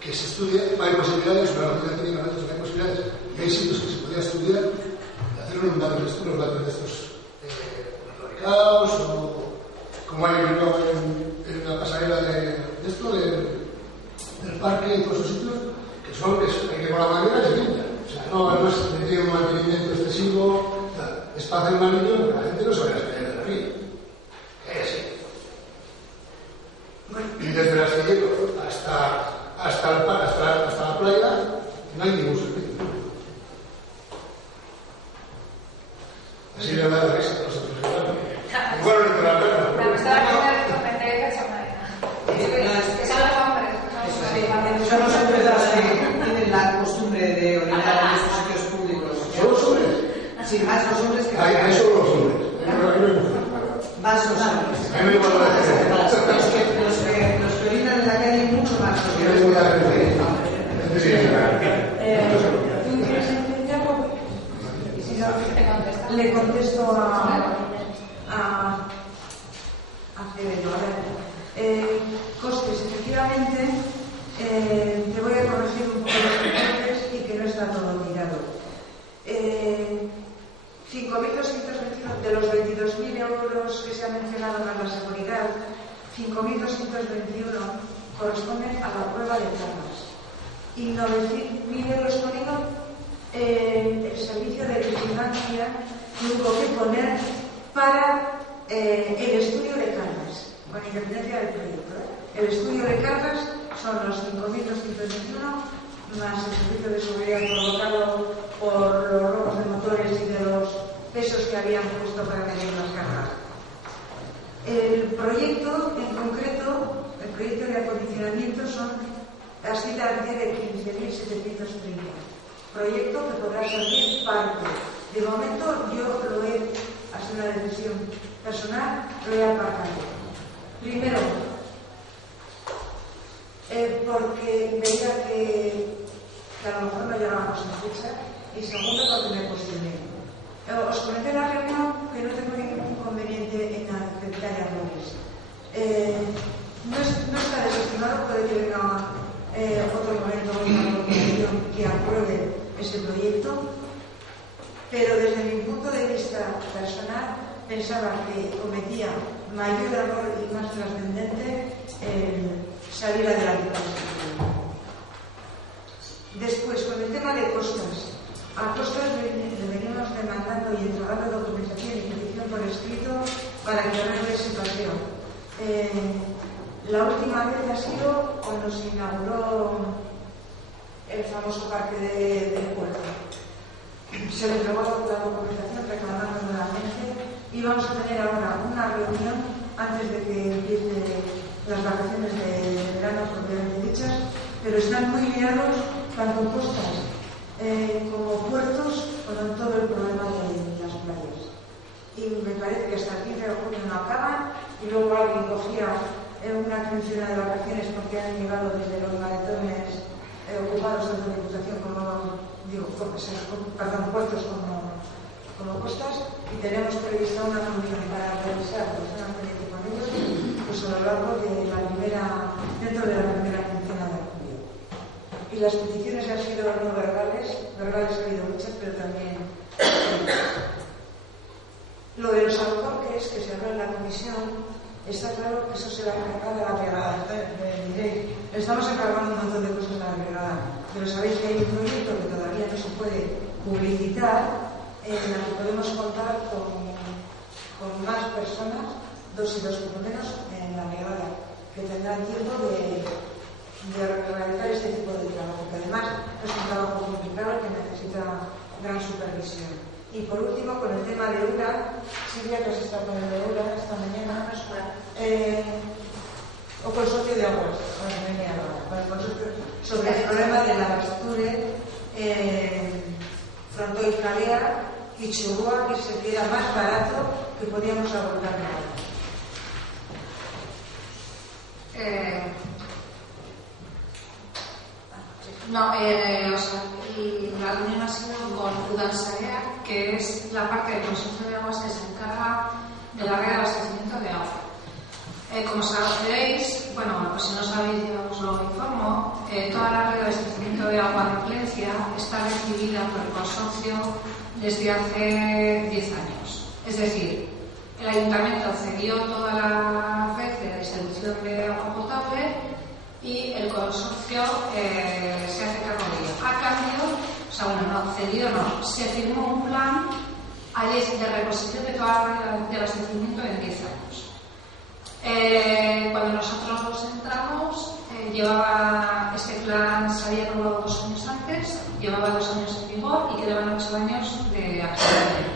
que se estudie, hay posibilidades, pero técnicamente no hay posibilidades, y hay sitios que se podría estudiar, hacer unos váteres de estos fabricados, o como hay en la pasarela del parque y todos esos sitios, que con la manera se limpia. O sea, no tiene un mantenimiento excesivo, es para hacer un anillo, pero la gente no sabe las calles de la ría. Y desde el astillero hasta la playa no hay ningún servicio. Así le da la risa a los otros. Bueno, entre la playa. La persona que comenté que son que son los hombres. Son los hombres que tienen la costumbre de orinar en esos sitios públicos. ¿Son los hombres? Sí, más los hombres que Ahí son los hombres. más los hombres. A mí me gusta la gente. Los que orinan en la calle mucho más. Le contesto a Acevedo. Costes, efectivamente, te voy a corregir un poco los reportes y que no está todo mirado. 5.221 de los 22.000 euros que se han mencionado para la seguridad, 5.221 corresponden a la prueba de armas y 9.000 euros con el servicio de vigilancia que hubo que poner para el estudio de cargas, con independencia del proyecto. El estudio de cargas son los 5.221 más el servicio de seguridad provocado por los robos de motores y de los pesos que habían puesto para medir las cargas. El proyecto en concreto, el proyecto de acondicionamiento son la cita de 15.730. Proyecto que podrá servir parte. De momento yo lo he, ha sido una decisión personal, lo he aparcado. Primero, porque veía que a lo mejor no llegábamos a fecha, y segundo, porque me cuestioné. Os comenté en la reunión que no tengo ningún inconveniente en aceptar errores. No está desestimado, puede que venga otro momento, otra corporación que apruebe ese proyecto, pero desde mi punto de vista personal pensaba que cometía mayor error y más trascendente el salir adelante con este proyecto. Después, con el tema de costas. A costas le venimos demandando y entregando documentación y petición por escrito para que arregle ese paseo. La última vez ha sido cuando se inauguró el famoso parque del puerto. Se le entregó la documentación reclamando nuevamente y vamos a tener ahora una reunión antes de que empiece las vacaciones de verano propiamente dichas, pero están muy liados tanto costas como puertos con todo el problema de las playas. Y me parece que hasta el 15 de junio no acaban y luego alguien cogía una quincena de vacaciones porque han llegado desde los maletones ocupados tanto de Diputación como puertos como costas, y tenemos prevista una reunión para revisar personalmente con ellos pues a lo largo de dentro de la primera quincena de julio. Y las peticiones han sido no verbales ha habido muchas, pero también lo de los alcorques que se habló en la comisión. Está claro que eso se va a encargar de la brigada. Estamos encargando un montón de cosas a la brigada, pero sabéis que hay un proyecto que todavía no se puede publicitar, en el que podemos contar con más personas, 2 y 2 por lo menos, en la brigada, que tendrán tiempo de realizar este tipo de trabajo, que además es un trabajo complicado que necesita gran supervisión. Y por último, con el tema de URA, Silvia, que has estado con el de URA esta mañana, o consorcio de aguas, con el consorcio, sobre el problema de la Basture, Frontoy Calea y Churrua, que se queda más barato que podíamos abordar ahora. La reunión ha sido con Udansarea, que es la parte del consorcio de aguas que se encarga de la red de abastecimiento de agua. Como sabéis, bueno, pues si no sabéis, yo os lo informo, toda la red de abastecimiento de agua de Palencia está recibida por el consorcio desde hace 10 años. Es decir, el ayuntamiento cedió toda la red de distribución de agua potable y el consorcio se hace cargo de ello. A cambio, cedido no, se firmó un plan de reposición de toda la red de abastecimiento en 10 años. Cuando nosotros entramos, este plan se había aprobado 2 años antes, llevaba 2 años en vigor y quedaban 8 años de aplicación.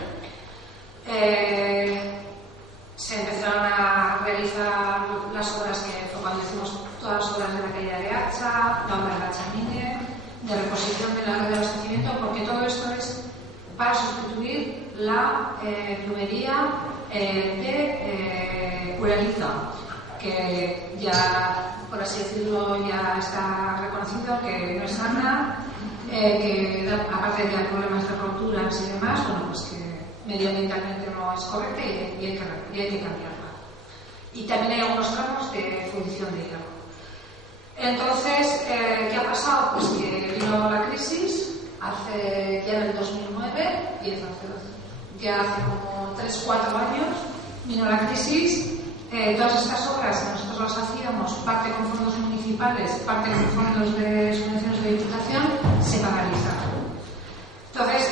Se empezaron a realizar las obras que fue cuando hicimos todas las obras de la calle de Hacha, la obra de la Chamine, de reposición de la red de abastecimiento, porque todo esto es para sustituir la plomería de Uraliza, que ya, por así decirlo, ya está reconocido que no es sana, que aparte de problemas de roturas y demás, bueno, pues que medioambientalmente no es correcta y hay que cambiarla. Y también hay algunos tramos de fundición de hierro. Entonces, ¿qué ha pasado? Pues que vino la crisis ya en el 2009, ya hace como 3-4 años, vino la crisis. Todas estas obras que nosotros las hacíamos, parte con fondos municipales, parte con fondos de subvenciones de Diputación, se paralizaron. Entonces,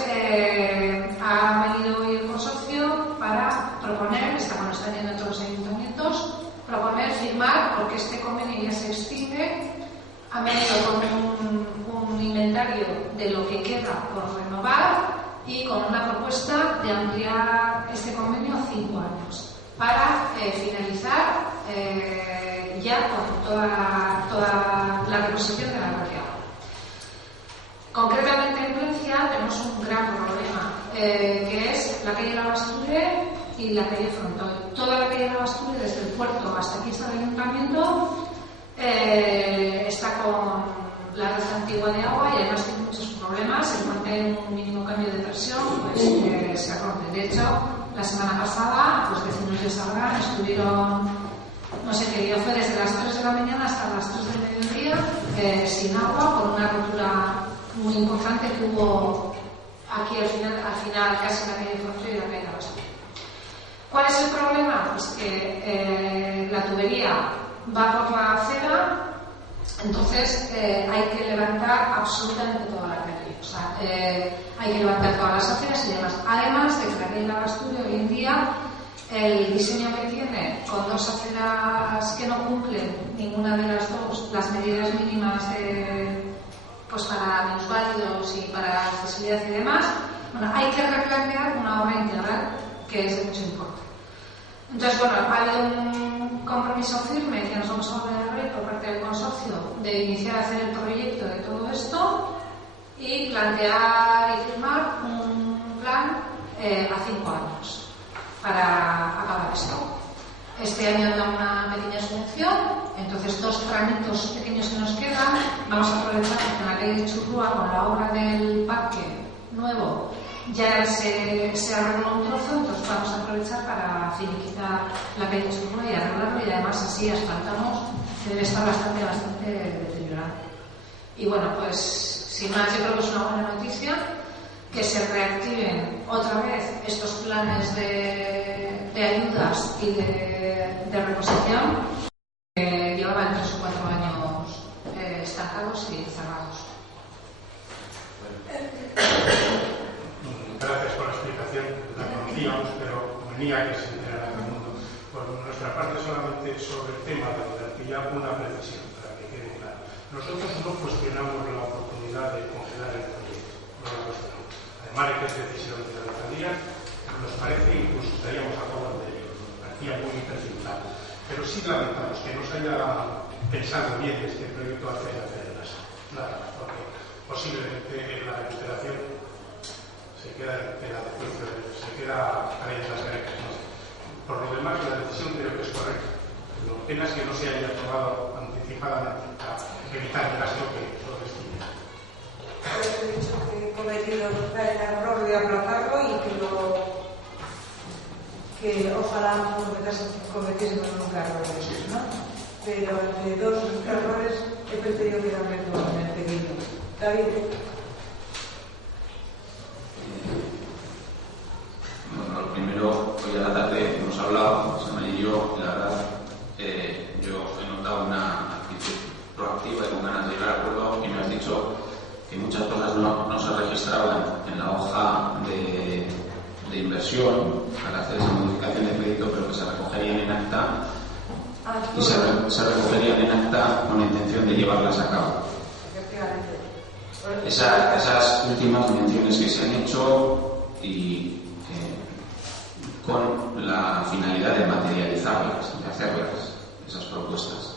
ha venido hoy el consorcio para proponer, están yendo en todos los ayuntamientos, proponer firmar, porque este convenio ya se extingue han venido con un inventario de lo que queda por renovar y con una propuesta de ampliar este convenio a 5 años para finalizar ya con toda la reposición de la red de agua. Concretamente en Plencia tenemos un gran problema, que es la calle Lavasture y la calle Frontoy. Toda la calle Lavasture, desde el puerto hasta aquí hasta el ayuntamiento, está con la red antigua de agua y además tiene muchos problemas. En cuanto hay un mínimo cambio de presión, pues se rompe. De hecho, la semana pasada, los vecinos de Sabrán estuvieron, no sé qué día fue, desde las 3 de la mañana hasta las 3 del mediodía, sin agua, por una rotura muy importante que hubo aquí al final casi en la calle Frontoy y la calle Lavasture. ¿Cuál es el problema? Pues que la tubería va por la acera, entonces hay que levantar absolutamente toda la calle. O sea, hay que levantar todas las aceras y demás. Además de que la calle Lavasture hoy en día, el diseño que tiene, con 2 aceras que no cumplen ninguna de las dos, las medidas mínimas pues para minusválidos y para accesibilidad y demás, bueno, hay que replantear una obra integral que es de mucho importe. Entonces, bueno, ha habido un compromiso firme que nos vamos a poner por parte del consorcio de iniciar a hacer el proyecto de todo esto y plantear y firmar un plan a 5 años para acabar esto. Este año da una pequeña subvención, entonces 2 tramitos pequeños que nos quedan. Vamos a aprovechar que en la calle de Churrúa, con la obra del parque nuevo, ya se arregló un trozo, entonces vamos a aprovechar para finiquitar la calle de Churrúa y arreglarlo, y además así asfaltamos, que debe estar bastante deteriorado. Y bueno, pues sin más, yo creo que es una buena noticia que se reactiven otra vez estos planes de ayudas y de reposición que llevaban 3 o 4 años estancados y cerrados. Gracias por la explicación. La conocíamos, pero venía que se enterara todo el mundo. Por nuestra parte, solamente sobre el tema de la energía, una precisión para que quede claro. Nosotros no cuestionamos la oportunidad de congelar el proyecto, no la cuestionamos. Además de que es decisión de la alcaldía, nos parece incluso estaríamos a favor de ello, nos parecía muy precipitado. Pero sí lamentamos que no se haya pensado bien este proyecto hacia la Federas. Nada, porque posiblemente la recuperación se queda en tela de juicio, se queda ahí en las grecas. ¿No? Por lo demás, la decisión creo que es correcta. Lo pena es que no se haya tomado anticipadamente para evitar el gasto que lo destine. Pues he dicho que he cometido el error de aplazarlo y que ojalá no cometiésemos nunca errores, ¿no? Pero entre 2 errores he preferido quedarme con el pequeño. David. Bueno, lo primero, hoy a la tarde hemos hablado, Sama y yo, la verdad, yo he notado una actitud proactiva y con ganas de llegar a acuerdo, y me has dicho que muchas cosas no se registraban en la hoja de inversión para hacer esa modificación de crédito, pero que se recogerían en acta y se recogerían en acta con la intención de llevarlas a cabo. Esas últimas menciones que se han hecho y con la finalidad de materializarlas, de hacerlas, esas propuestas.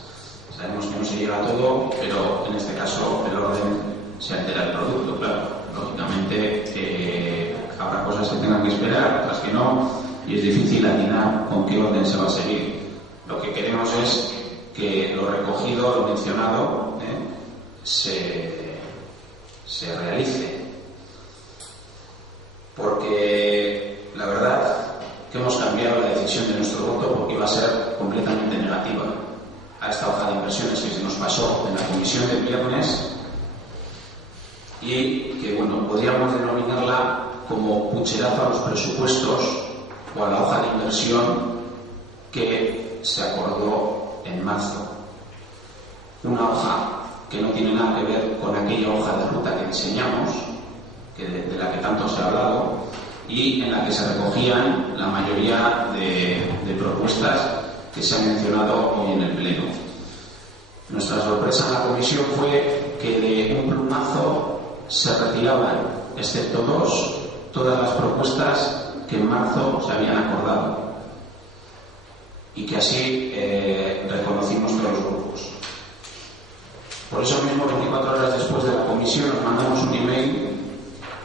Sabemos que no se llega a todo, pero en este caso el orden se altera el producto, claro. Lógicamente habrá cosas que tengan que esperar, otras que no, y es difícil atinar con qué orden se va a seguir. Lo que queremos es que lo recogido, lo mencionado, se realice. Porque la verdad que hemos cambiado la decisión de nuestro voto porque iba a ser completamente negativa a esta hoja de inversiones que se nos pasó en la comisión del viernes y que, bueno, podríamos denominarla como pucherazo a los presupuestos o a la hoja de inversión que se acordó en marzo. Una hoja que no tiene nada que ver con aquella hoja de ruta que diseñamos, de la que tanto se ha hablado, y en la que se recogían la mayoría de propuestas que se han mencionado hoy en el Pleno. Nuestra sorpresa en la comisión fue que de un plumazo se retiraban, excepto dos, todas las propuestas que en marzo se habían acordado, y que así reconocimos todos los grupos. Por eso mismo, 24 horas después de la comisión, nos mandamos un email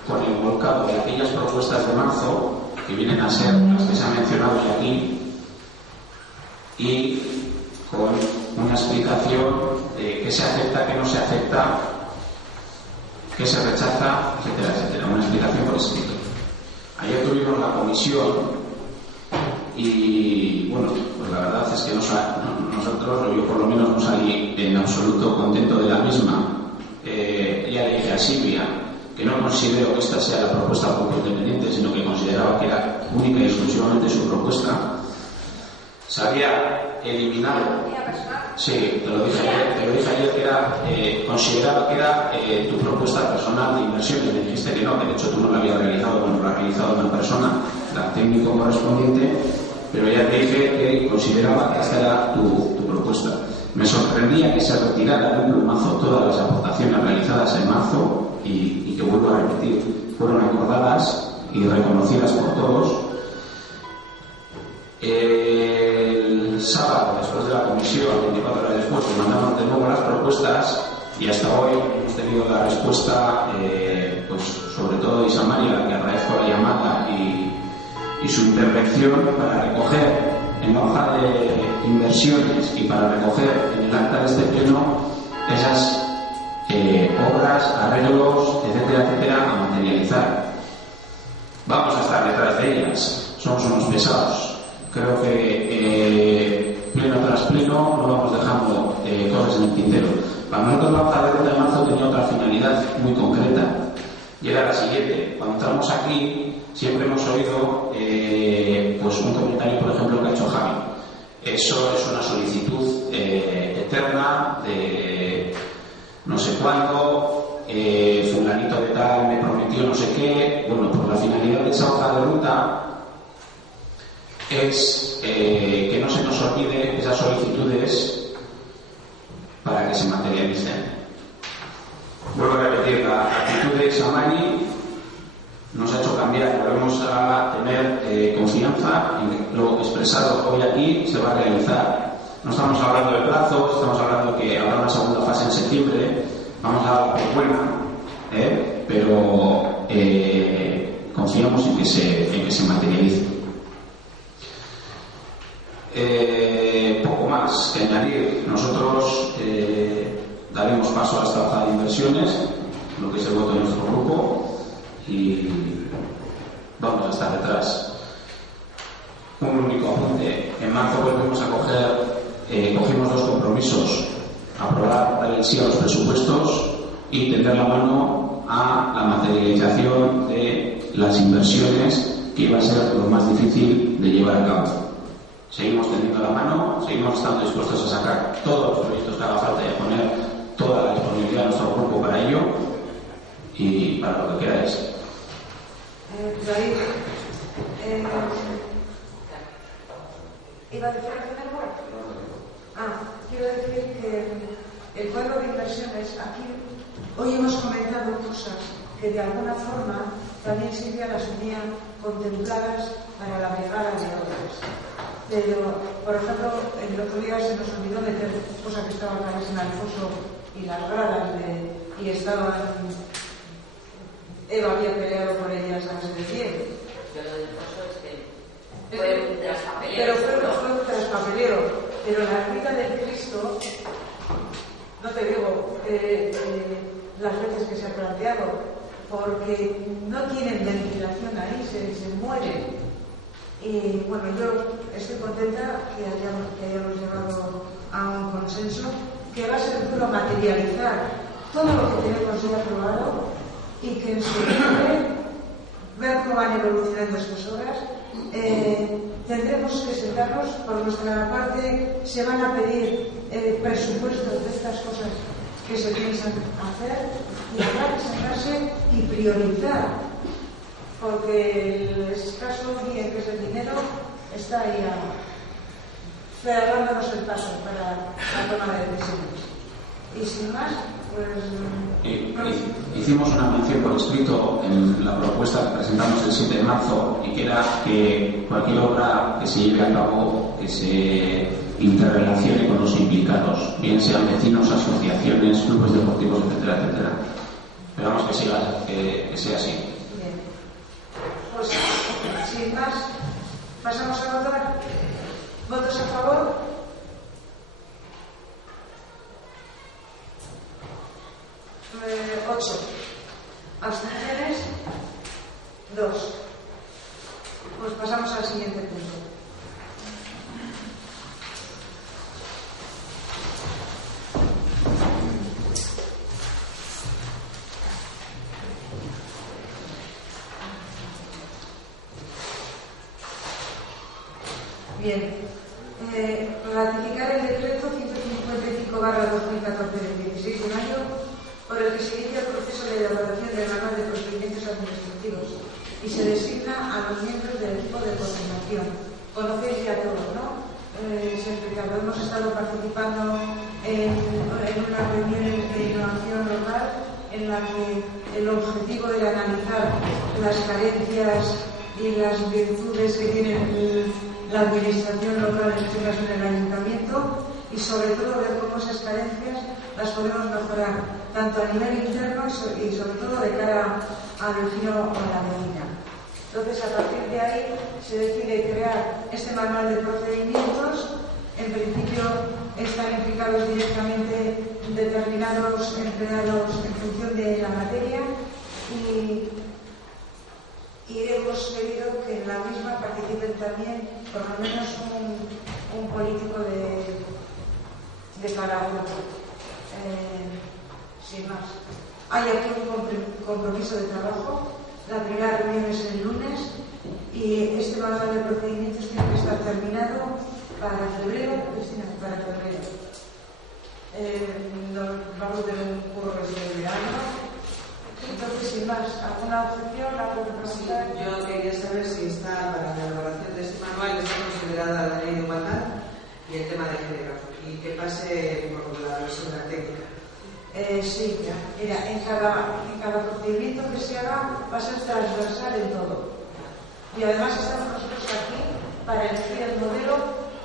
con el volcado de aquellas propuestas de marzo, que vienen a ser las que se han mencionado ya aquí, y con una explicación de qué se acepta, qué no se acepta, qué se rechaza, etcétera, etcétera. Una explicación por escrito. Ayer tuvimos la comisión y, bueno, pues la verdad es que nosotros, yo por lo menos, no salí en absoluto contento de la misma. Ya le dije a Silvia que no considero que esta sea la propuesta del grupo independiente, sino que consideraba que era única y exclusivamente su propuesta. Se había eliminado. Sí, te lo dije ayer que era, consideraba que era tu propuesta personal de inversión, y me dijiste que no, que de hecho tú no la habías realizado, bueno, lo ha realizado una persona, la técnico correspondiente, pero ya te dije que consideraba que esta era tu propuesta. Me sorprendía que se retirara de un plumazo todas las aportaciones realizadas en marzo y que vuelvo a repetir, fueron acordadas y reconocidas por todos. El sábado, después de la comisión, 24 horas después, nos mandamos de nuevo las propuestas y hasta hoy hemos tenido la respuesta, pues sobre todo de Isamari, a la que agradezco la llamada y su intervención para recoger en la hoja de inversiones y para recoger en el acta de este pleno esas obras, arreglos, etcétera, etcétera, a materializar. Vamos a estar detrás de ellas, somos unos pesados. Creo que pleno tras pleno no vamos dejando cosas en el tintero. Para nosotros la hoja de ruta de marzo tenía otra finalidad muy concreta, y era la siguiente. Cuando entramos aquí siempre hemos oído pues un comentario, por ejemplo, que ha hecho Javi. Eso es una solicitud eterna de no sé cuándo, fulanito de tal me prometió no sé qué. Bueno, pues la finalidad de esa hoja de ruta es que no se nos olvide esas solicitudes para que se materialicen. Vuelvo a repetir, la actitud de Samari nos ha hecho cambiar. Volvemos a tener confianza en que lo expresado hoy aquí se va a realizar. No estamos hablando de plazos, estamos hablando que habrá una segunda fase en septiembre. Vamos a darla por buena, pero confiamos en que se materialice. Poco más que añadir. Nosotros daremos paso a esta hoja de inversiones, lo que es el voto de nuestro grupo, y vamos a estar detrás. Un único apunte: en marzo volvemos a cogimos dos compromisos: aprobar, dar el sí a los presupuestos y tender la mano a la materialización de las inversiones, que iba a ser lo más difícil de llevar a cabo. Seguimos tendiendo la mano, seguimos estando dispuestos a sacar todos los proyectos que haga falta y a poner toda la disponibilidad de nuestro grupo para ello y para lo que queráis. David, ¿iba a decir algo? Quiero decir que el cuadro de inversiones aquí, hoy hemos comentado cosas que de alguna forma también Silvia las tenía contempladas para la brigada de obras. Pero, por ejemplo, el otro día se nos olvidó meter cosas que estaban en Alfonso y las gradas y estaban. Eva había peleado por ellas a base de 100. Yo lo del Alfonso es que fue un traspapeleo. Pero fue un traspapeleo. Pero la ermita del Cristo, no te digo las veces que se ha planteado, porque no tienen ventilación ahí, se mueren. Y bueno, yo estoy contenta que hayamos llegado a un consenso, que va a ser duro materializar todo lo que tenemos ya aprobado y que en septiembre ver cómo van evolucionando estas obras. Tendremos que sentarnos. Por nuestra parte se van a pedir presupuestos de estas cosas que se piensan hacer, y habrá que sentarse y priorizar, porque el escaso bien que es el dinero está ahí dándonos el paso para la toma de decisiones. Y sin más, pues... Hicimos una mención por escrito en la propuesta que presentamos el 7 de marzo y que era que cualquier obra que se lleve a cabo que se interrelacione con los implicados, bien sean vecinos, asociaciones, clubes deportivos, etcétera, etcétera. Esperamos que sea así. Bien. Pues, sin más, pasamos a votar. ¿Votos a favor? 8. Abstenciones 2. Pues pasamos al siguiente punto. Bien. Ratificar el decreto 155/2014 del 16 de mayo por el que se inicia el proceso de elaboración del manual de procedimientos administrativos y se designa a los miembros del equipo de coordinación. Conocéis ya todos, ¿no? Ricardo, hemos estado participando en unas reuniones de innovación local en la que el objetivo era analizar las carencias y las virtudes que tiene la administración local, en este caso en el ayuntamiento, y sobre todo ver cómo esas carencias las podemos mejorar, tanto a nivel interno y sobre todo de cara al vecino o a la vecina. Entonces, a partir de ahí se decide crear este manual de procedimientos. En principio están implicados directamente determinados empleados en función de la materia y hemos querido que en la misma participen también por lo menos un político de cada grupo. Sin más. Hay aquí un compromiso de trabajo. La primera reunión es el lunes y este manual de procedimientos tiene que estar terminado para febrero, Cristina, para febrero. Vamos a tener un curso de verano. Entonces, sin más, ¿alguna objeción? ¿Algo que presentar? Yo quería saber si está para la elaboración de este manual está considerada la ley de igualdad y el tema de género y que pase por la versión técnica. Sí, mira, en cada procedimiento que se haga va a ser transversal en todo. Y además estamos nosotros aquí para elegir el modelo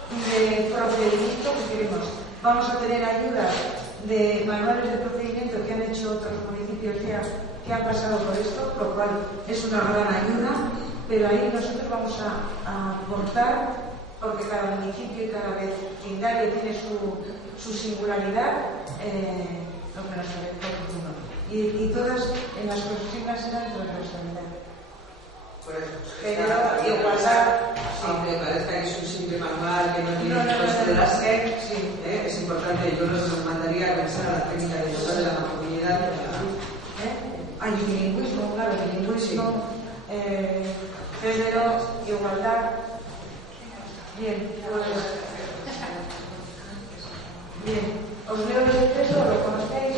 de procedimiento que queremos. Vamos a tener ayuda de manuales de procedimiento que han hecho otros municipios ya que han pasado por esto, lo cual es una gran ayuda, pero ahí nosotros vamos a aportar, porque cada municipio y cada vecindario tiene su singularidad, lo que nos parece oportuno. Y todas en las consignas eran transversalidad. Pero igualdad, aunque parezca que es un simple manual que no tiene que considerarse, es importante. Yo los mandaría a pensar a la técnica de igualdad de la mancomunidad. Hay bilingüismo, claro, bilingüismo, género, igualdad. Bien, ¿os leo el decreto? ¿Lo conocéis?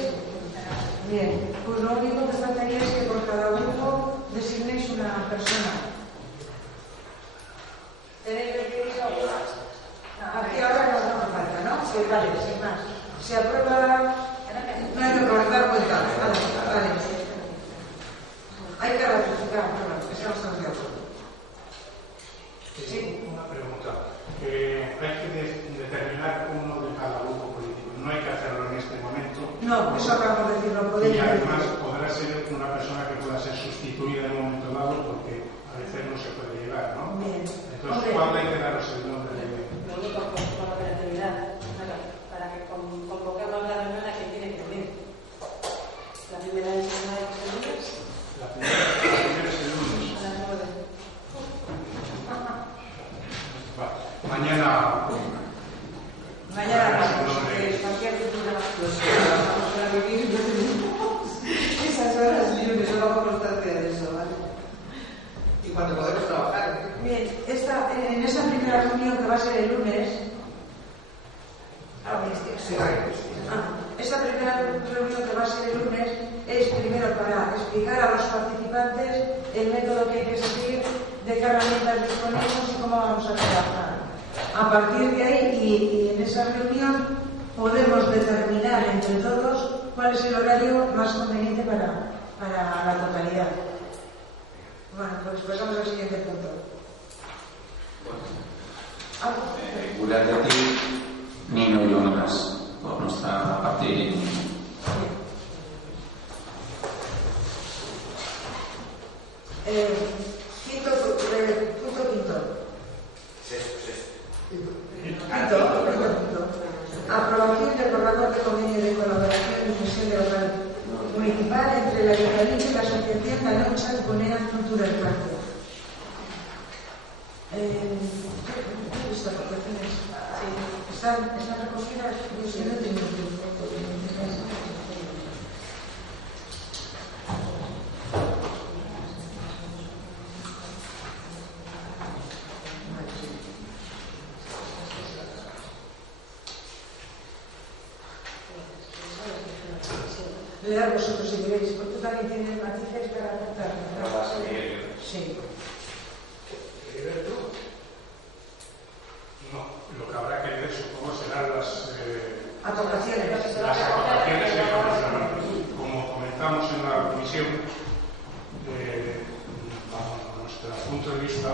Bien, pues lo único que faltaría es que por cada grupo designéis una persona. ¿Tenéis requerido? Aquí ahora no hace falta, ¿no? Sí, vale, sin más. Se aprueba. No hay que cortar cuenta. Vale. Hay que ratificar, estamos todos de acuerdo. Sí. Una pregunta. Hay que determinar uno de cada grupo político. No hay que hacerlo en este momento. No, eso acabamos de decir, no podemos. Y además podrá ser una persona que pueda ser sustituida en un momento dado porque a veces no se puede llegar, ¿no? Bien. Entonces, ¿cuándo hay que daros el nombre de...? Lo único con la operatividad, para que convoquemos la reunión a quien tiene que venir. La primera es el lunes. La primera es el lunes. A las 9. Mañana vamos, cualquier cultura Los que trabajamos para vivir no tenemos esas horas libres, no vamos constancia de eso, ¿vale? Y cuando podemos trabajar. Bien, en esa primera reunión que va a ser el lunes, esta primera reunión que va a ser el lunes es primero para explicar a los participantes el método que hay que seguir, de qué herramientas disponemos y cómo vamos a trabajar. A partir de ahí y en esa reunión podemos determinar entre todos cuál es el horario más conveniente para la totalidad. Bueno, pues pasamos al siguiente punto. Gure aldetik, ni no más por nuestra parte. Punto quinto. Aprobación del borrador de convenio de colaboración y gestión de local municipal entre el Ayuntamiento y la Asociación La Noche Cunera Futuro del Parque. ¿He visto aportaciones? ¿Están recogidas? Yo sí, no tengo tiempo. Leer vosotros si queréis, porque tú también tienes matices para aportar. Sí. No, lo que habrá que ver supongo serán las aportaciones. Las aportaciones que como comentamos en la comisión, bajo nuestro punto de vista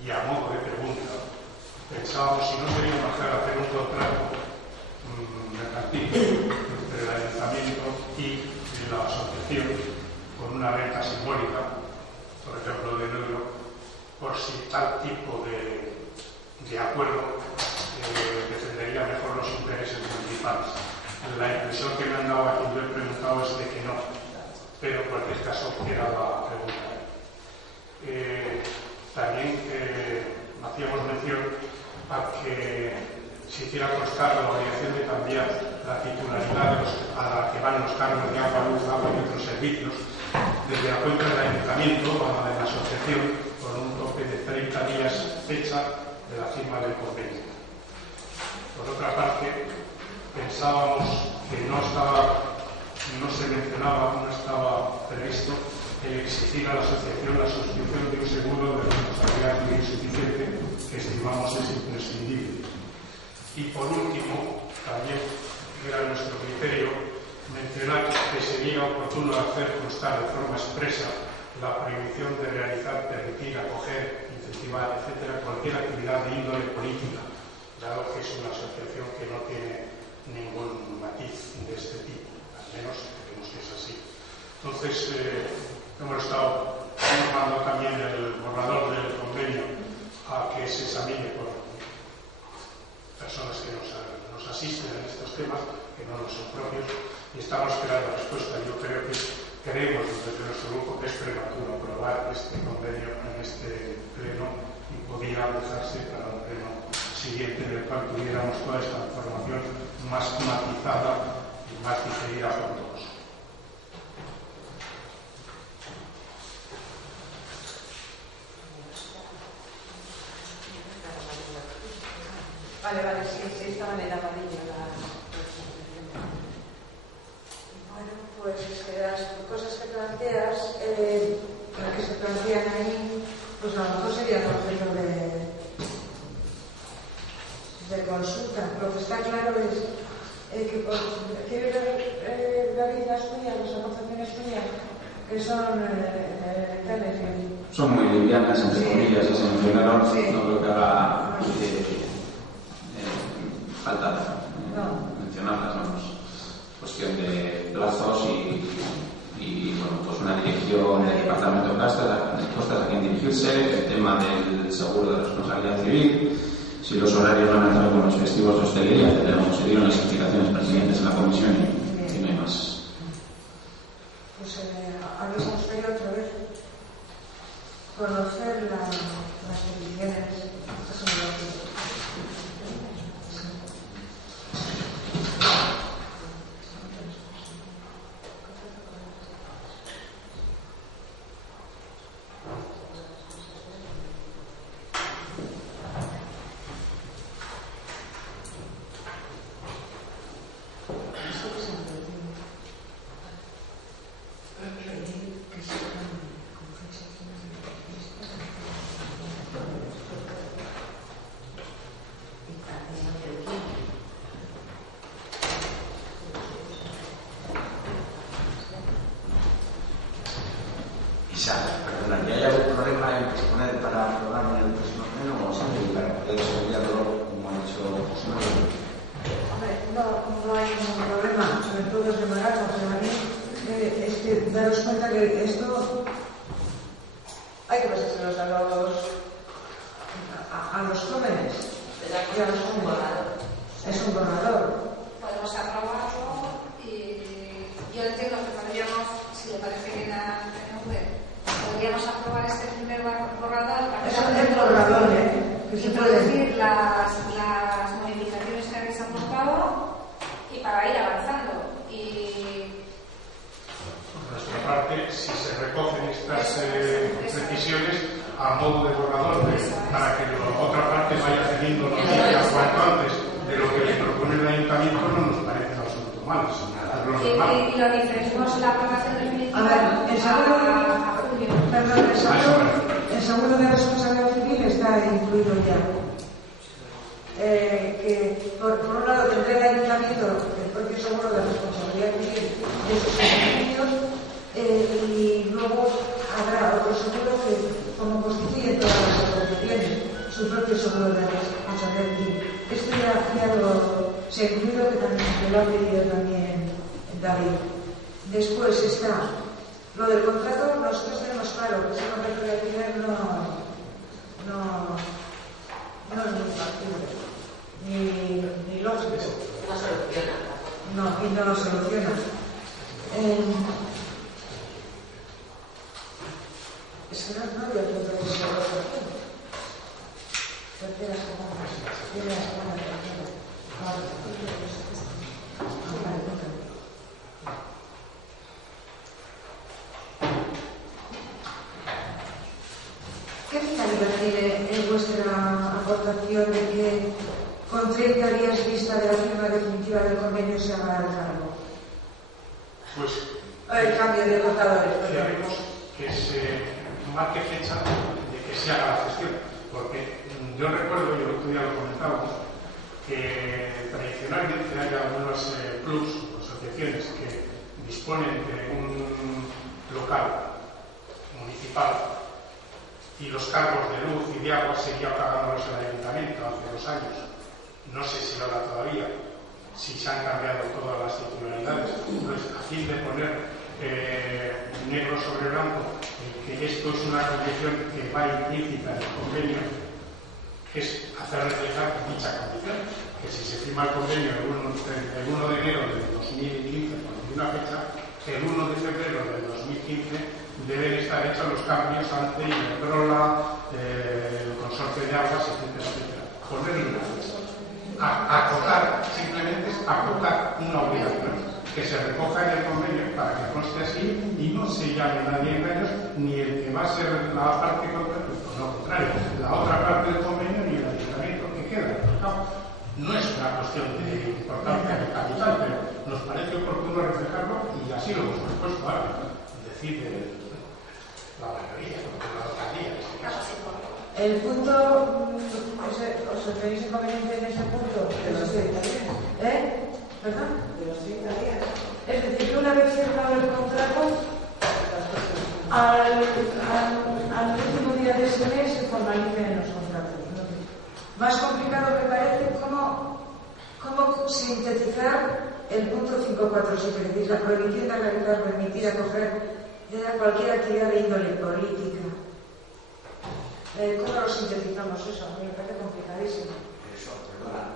y a modo de pregunta, pensábamos si no sería mejor hacer un contrato mercantil entre el ayuntamiento y la asociación con una renta simbólica, por ejemplo de euro, por si tal tipo de acuerdo defendería mejor los intereses municipales. La impresión que me han dado a quien yo he preguntado es de que no, pero en cualquier caso era la pregunta. También hacíamos mención a que se hiciera constar la obligación de cambiar la titularidad a la que van los cargos de agua, luz, agua y otros servicios desde la cuenta del ayuntamiento a la de la asociación con un tope de 30 días fecha de la firma del convenio. Por otra parte, pensábamos que no se mencionaba, no estaba previsto el exigir a la asociación la suscripción de un seguro de responsabilidad civil suficiente que estimamos es imprescindible. Y por último, también era nuestro criterio mencionar que sería oportuno hacer constar de forma expresa la prohibición de realizar, permitir, acoger, incentivar, etcétera, cualquier actividad de índole política, dado que es una asociación que no tiene ningún matiz de este tipo, al menos creemos que es así. Entonces, hemos mandado también el borrador del convenio a que se examine por personas que nos asisten en estos temas, que no nos son propios, y estamos esperando respuesta. Yo creemos desde nuestro grupo que es prematuro aprobar este convenio en este pleno y podría dejarse para un pleno siguiente en el cual tuviéramos toda esta información más matizada y más digerida por todos. Vale, sí, estaban en la panilla. Bueno, pues las cosas que planteas, las que se plantean ahí, pues a lo mejor serían objeto de consulta. Lo que está claro es que ¿quieres ver las tuyas, las aportaciones tuyas? Que son tales. Son muy livianas, entre comillas, se mencionaron, no creo que haga falta mencionarlas, ¿no? Pues, cuestión de plazos y bueno, pues una dirección del departamento de costas a quien dirigirse, el tema del seguro de responsabilidad civil, si los horarios van a entrar con los festivos de hostelería, tendremos que seguir las explicaciones pertinentes en la comisión y no hay más. Pues a mí me gustaría otra vez conocer las condiciones. que esto hay que pasárselos a los jóvenes y a los jóvenes. Es un borrador. Podemos aprobarlo y yo entiendo que podríamos, si le parece bien a PNV, podríamos aprobar este primer borrador para Es un borrador, que se puede introducir las modificaciones que habéis aportado y para ir avanzando. Y Por nuestra parte, si se recogen estas precisiones a modo de borrador, para que la otra parte vaya teniendo noticias cuanto antes de lo que le propone el ayuntamiento, no nos parece en absoluto mal. y lo diferimos la aprobación definitiva A ver, a junio. el seguro de responsabilidad civil está incluido ya. Que por un lado tendrá el ayuntamiento el propio seguro de responsabilidad civil de sus servicios y luego habrá otro seguro que, como constituyen todas las asociaciones, su propio seguro de responsabilidad civil. Esto ya se ha incluido, que lo ha pedido también David. Después está lo del contrato. Nosotros tenemos claro que ese contrato de alquiler no es muy factible ni lógico. No soluciona. No, y no lo soluciona. Es que no había punto de solución. Tercera semana. Primera semana, tercera. ¿Qué finalidad tiene en vuestra aportación de que con 30 días vista de la firma definitiva del convenio se haga el cargo? Pues El cambio de votadores. que haremos que se marque fecha de que se haga la gestión, porque yo recuerdo, y el otro día lo comentábamos, que tradicionalmente hay algunos clubs o asociaciones que disponen de un local municipal y los cargos de luz y de agua seguía pagándolos el ayuntamiento hace 2 años. No sé si ahora todavía, si se han cambiado todas las titularidades. Entonces, a fin de poner negro sobre blanco que esto es una condición que va implícita en el convenio, es hacer reflejar dicha condición, que si se firma el convenio el 1 de enero del 2015 con una fecha, el 1 de febrero del 2015 deben estar hechos los cambios ante Iberdrola, el consorcio de aguas, etcétera, etcétera. Ponerle una fecha. Acotar, simplemente es acotar una obligación que se recoja en el convenio para que conste así y no se llame nadie engaños, ni el que va a ser la parte contraria, no contrario, la otra parte del convenio ni el ayuntamiento que queda. No es una cuestión de importancia de capital, pero nos parece oportuno reflejarlo y así lo hemos propuesto ahora. Decide la mayoría, la alcaldía en este caso. El punto, ¿os tenéis inconveniente en ese punto? De los 30 días. ¿Perdón? De los 30 días. Es decir, que una vez firmado el contrato, al último día de ese mes se formalicen los contratos. Más complicado me parece cómo sintetizar el punto 547, es decir, la prohibición de realizar, permitir, acoger cualquier actividad de índole política. ¿Cómo lo sintetizamos eso? A mí me parece complicadísimo. Eso, perdona,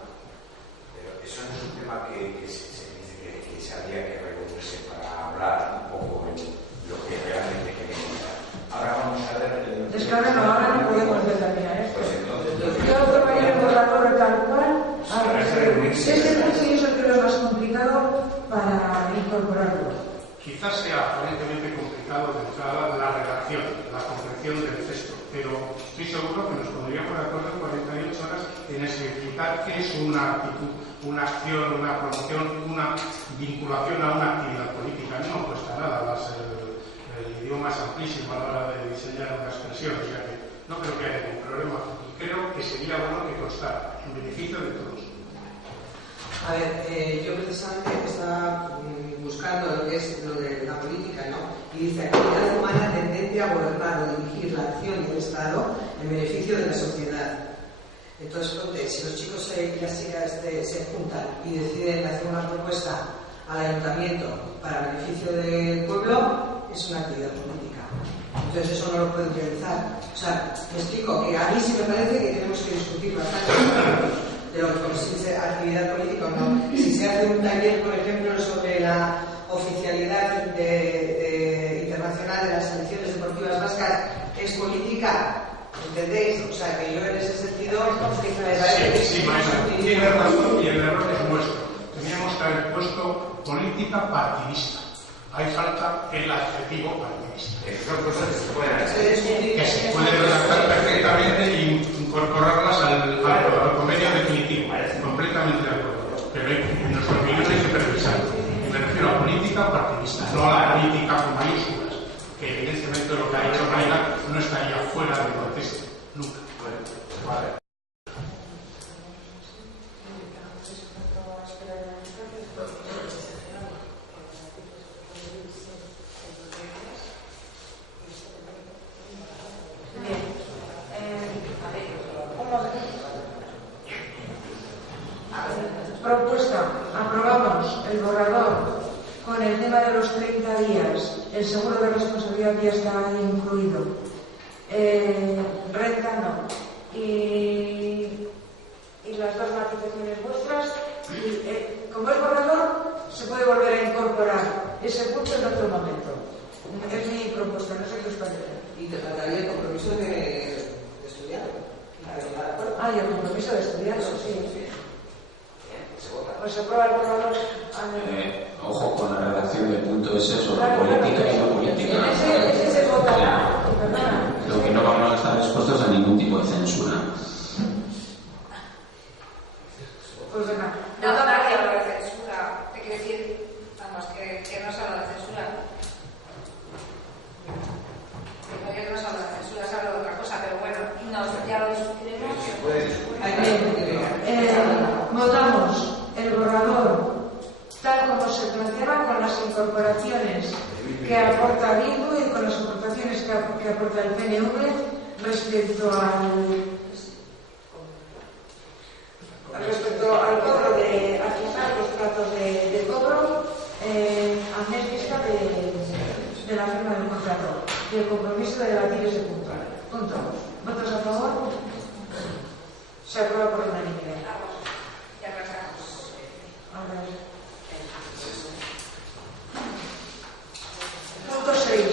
pero eso no es un tema que se dice que se habría que reunirse para hablar un poco de lo que realmente queremos. Ahora vamos a ver... Es que ahora no podemos determinar esto. Pues entonces... Yo aprobaría el borrador tal cual. Este punto yo creo que es lo más complicado para incorporarlo. Quizás sea aparentemente complicado de entrada la redacción, la confección del texto, pero estoy seguro que nos pondríamos de acuerdo en 48 horas en explicar qué es una actitud, una acción, una promoción, una vinculación a una actividad política. No cuesta nada, el idioma es amplísimo a la hora de diseñar una expresión, o sea que no creo que haya ningún problema. Y creo que sería bueno que constara en beneficio de todos. A ver, yo precisamente estaba buscando lo que es lo de la política, ¿no? Y dice, actividad humana tendente a gobernar o dirigir la acción del Estado en beneficio de la sociedad. Entonces, si los chicos y las chicas se juntan y deciden hacer una propuesta al ayuntamiento para beneficio del pueblo, es una actividad política. Entonces eso no lo pueden realizar. O sea, me explico que a mí sí me parece que tenemos que discutir bastante de lo que es actividad política o no. Si se hace un taller, por ejemplo, sobre la oficialidad internacional de las selecciones deportivas vascas, ¿es política? ¿Entendéis? O sea, que yo en ese sentido me parece que sí, maestra, tiene razón y el error es nuestro. Teníamos que haber puesto política partidista. Hay falta el adjetivo partidista. Son cosas que se pueden hacer. Que se pueden redactar perfectamente e incorporarlas al convenio definitivo. Completamente de acuerdo. Pero en nuestra opinión hay que precisarlo. Y me refiero a política partidista, no a la política con mayúsculas, que evidentemente lo que ha dicho Mayra no estaría fuera del contexto. Nunca. Vale. Propuesta, aprobamos el borrador con el tema de los 30 días, el seguro de responsabilidad ya está incluido, renta no, y las dos matizaciones vuestras, y, como es borrador, se puede volver a incorporar ese punto en otro momento. Es mi propuesta, no sé qué os parece. Y te faltaría el compromiso de estudiar. Ah, y el compromiso de estudiar, sí. Pues se aprueba el borrador. Ojo con la redacción del punto ese sobre política y no política. Ese se votará. Lo que no vamos a estar expuestos a ningún tipo de censura. Pues venga. No, no habla de censura. Te quiero decir, vamos, que no se habla de censura. Que no se habla de censura, se habla de otra cosa, pero bueno, ya lo discutiremos. Votamos el borrador tal como se planteaba, con las incorporaciones que aporta Bildu y con las aportaciones que aporta el PNV respecto al cobro de fijar los plazos de cobro a mes vista de la firma del contrato y el compromiso de debatir ese punto. ¿Votos a favor? Se aprueba por unanimidad. Ya pasamos. Punto 6.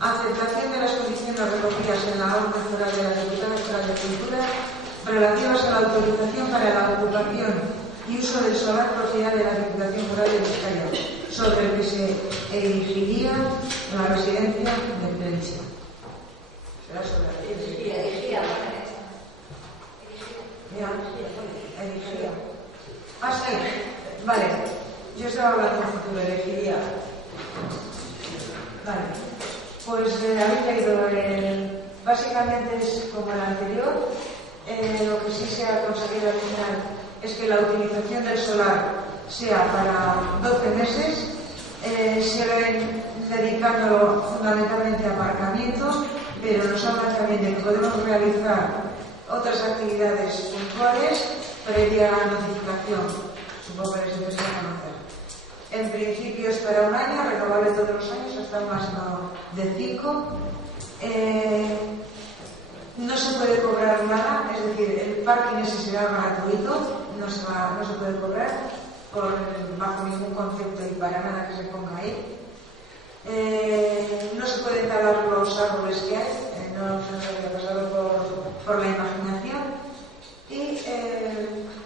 Aceptación de las condiciones recogidas en la orden foral de la Diputación Foral de Cultura relativas a la autorización para la ocupación y uso del solar propiedad de la Diputación Foral de Vizcaya, sobre el que se erigiría la residencia de Plencha. Será sobre la Erigía. Erigiría. Ah, sí. Vale. Yo estaba hablando de futuro, elegiría. Vale. Pues habéis leído básicamente es como el anterior. Lo que sí se ha conseguido al final es que la utilización del solar sea para 12 meses, se ven dedicándolo fundamentalmente a aparcamientos, pero nos hablan también de que podemos realizar otras actividades puntuales previa notificación. Supongo que les interesa conocer. En principio es para un año, renovable todos los años hasta un máximo de 5. No se puede cobrar nada, es decir, el parking ese será gratuito, no se puede cobrar bajo ningún concepto y para nada que se ponga ahí. No se pueden talar los árboles que hay, no se nos había pasado por la imaginación, y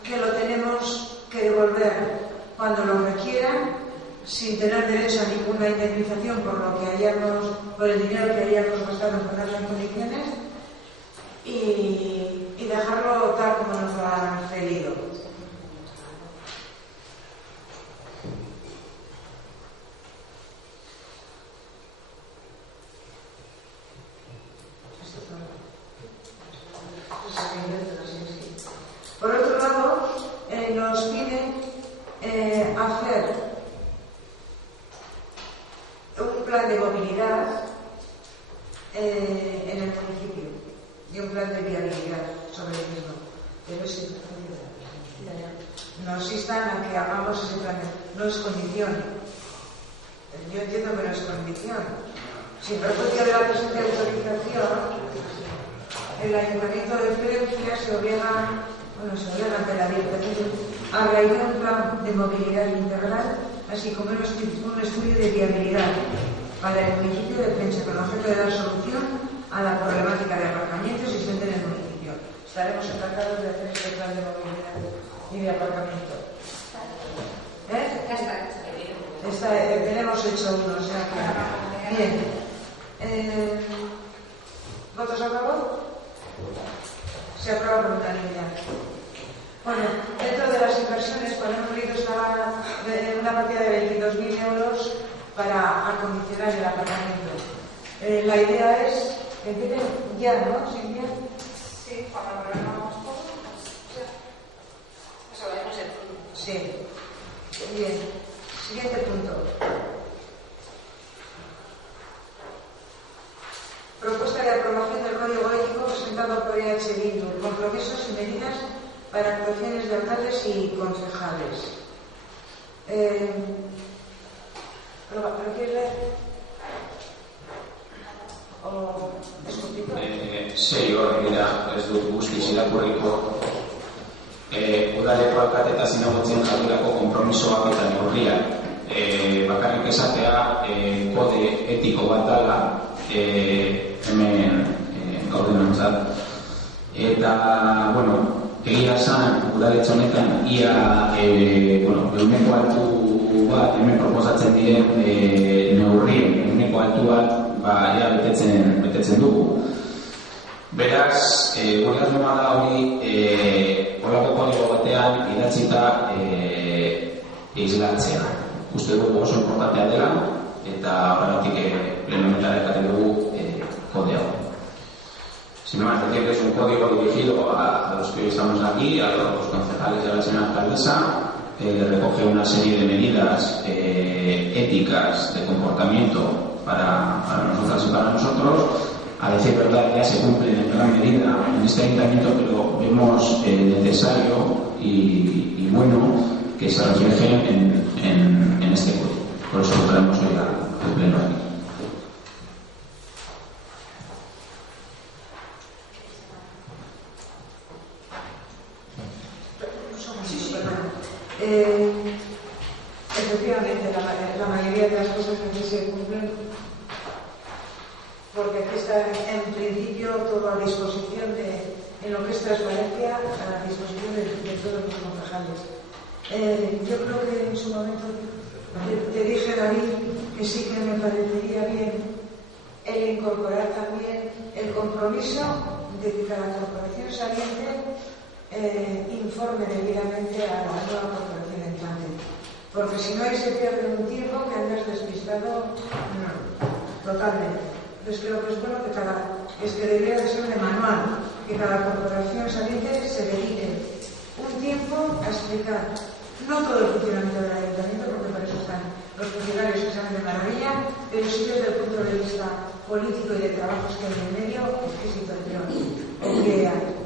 que lo tenemos que devolver cuando lo requieran, sin tener derecho a ninguna indemnización por el dinero que hayamos gastado en ponerlo en condiciones, y dejarlo tal como nos lo han pedido. Por otro lado, nos piden hacer un plan de movilidad en el municipio y un plan de viabilidad sobre el mismo. Pero es nos instan a que hagamos ese plan, no es condición. yo entiendo que no es condición. Sin perjuicio de la presente autorización, el Ayuntamiento de Florencia se obliga ante la Diputación a realizar un plan de movilidad integral, así como un estudio de viabilidad para el municipio de Plensa, con objeto de dar solución a la problemática de aparcamientos existente en el municipio. Estaremos encantados de hacer este plan de movilidad y de aparcamiento. Tenemos hecho uno, o sea que... Bien. ¿Votos a favor? Se aprueba por unanimidad. Bueno, dentro de las inversiones, cuando hemos leído estaba una partida de 22.000 euros para acondicionar el aparcamiento. La idea es que empiecen ya, ¿no, Silvia? Sí, cuando programamos todo, pues eso lo hemos hecho. Sí. Bien. Siguiente punto. Propuesta de aprobación del Código Ético presentado por EH Bildu. Compromisos y medidas para actuaciones de alcaldes y concejales. ¿Lo quieres leer? ¿O es complicado? Sí, horrela, ez dut guztiz irakurriko. Udaleko alkate eta zinagotzen jarduerako konpromisoak eta neurriak. Bakarrik esatea kode etiko bat dela, hemen gaudenontzat. Eta, egia esan, udaletxe honetan ia euneko altu bat hemen proposatzen diren neurrien euneko altu bat ia betetzen dugu. Beraz, gure asmoa da hori holako kodigo batean idatzita islatzea. Uste dugu oso importantea dela eta horregatik pleno honetara ekarri dugu kode hau. Sin más, decir que es un código dirigido a los que hoy estamos aquí, a los concejales y a la señora alcaldesa. Recoge una serie de medidas éticas de comportamiento para nosotras y para nosotros. A decir verdad, ya se cumplen en gran medida en este ayuntamiento, pero vemos necesario y bueno que se reflejen en este código. Por eso lo traemos hoy al pleno aquí. Efectivamente, la mayoría de las cosas que se cumplen, porque aquí está en principio todo a disposición en lo que es transparencia, a disposición de todos los concejales. Yo creo que en su momento te dije, David, que sí que me parecería bien el incorporar también el compromiso de que cada corporación saliente informe debidamente a la nueva corporación entrante. Porque si no, ahí se pierde un tiempo que andas despistado totalmente. Entonces creo que es bueno que debería de ser de manual, que cada corporación saliente se dedique un tiempo a explicar no todo el funcionamiento del ayuntamiento, porque para eso están los funcionarios que saben de maravilla, pero sí desde el punto de vista político y de trabajos que hay en medio, qué situación o qué hay.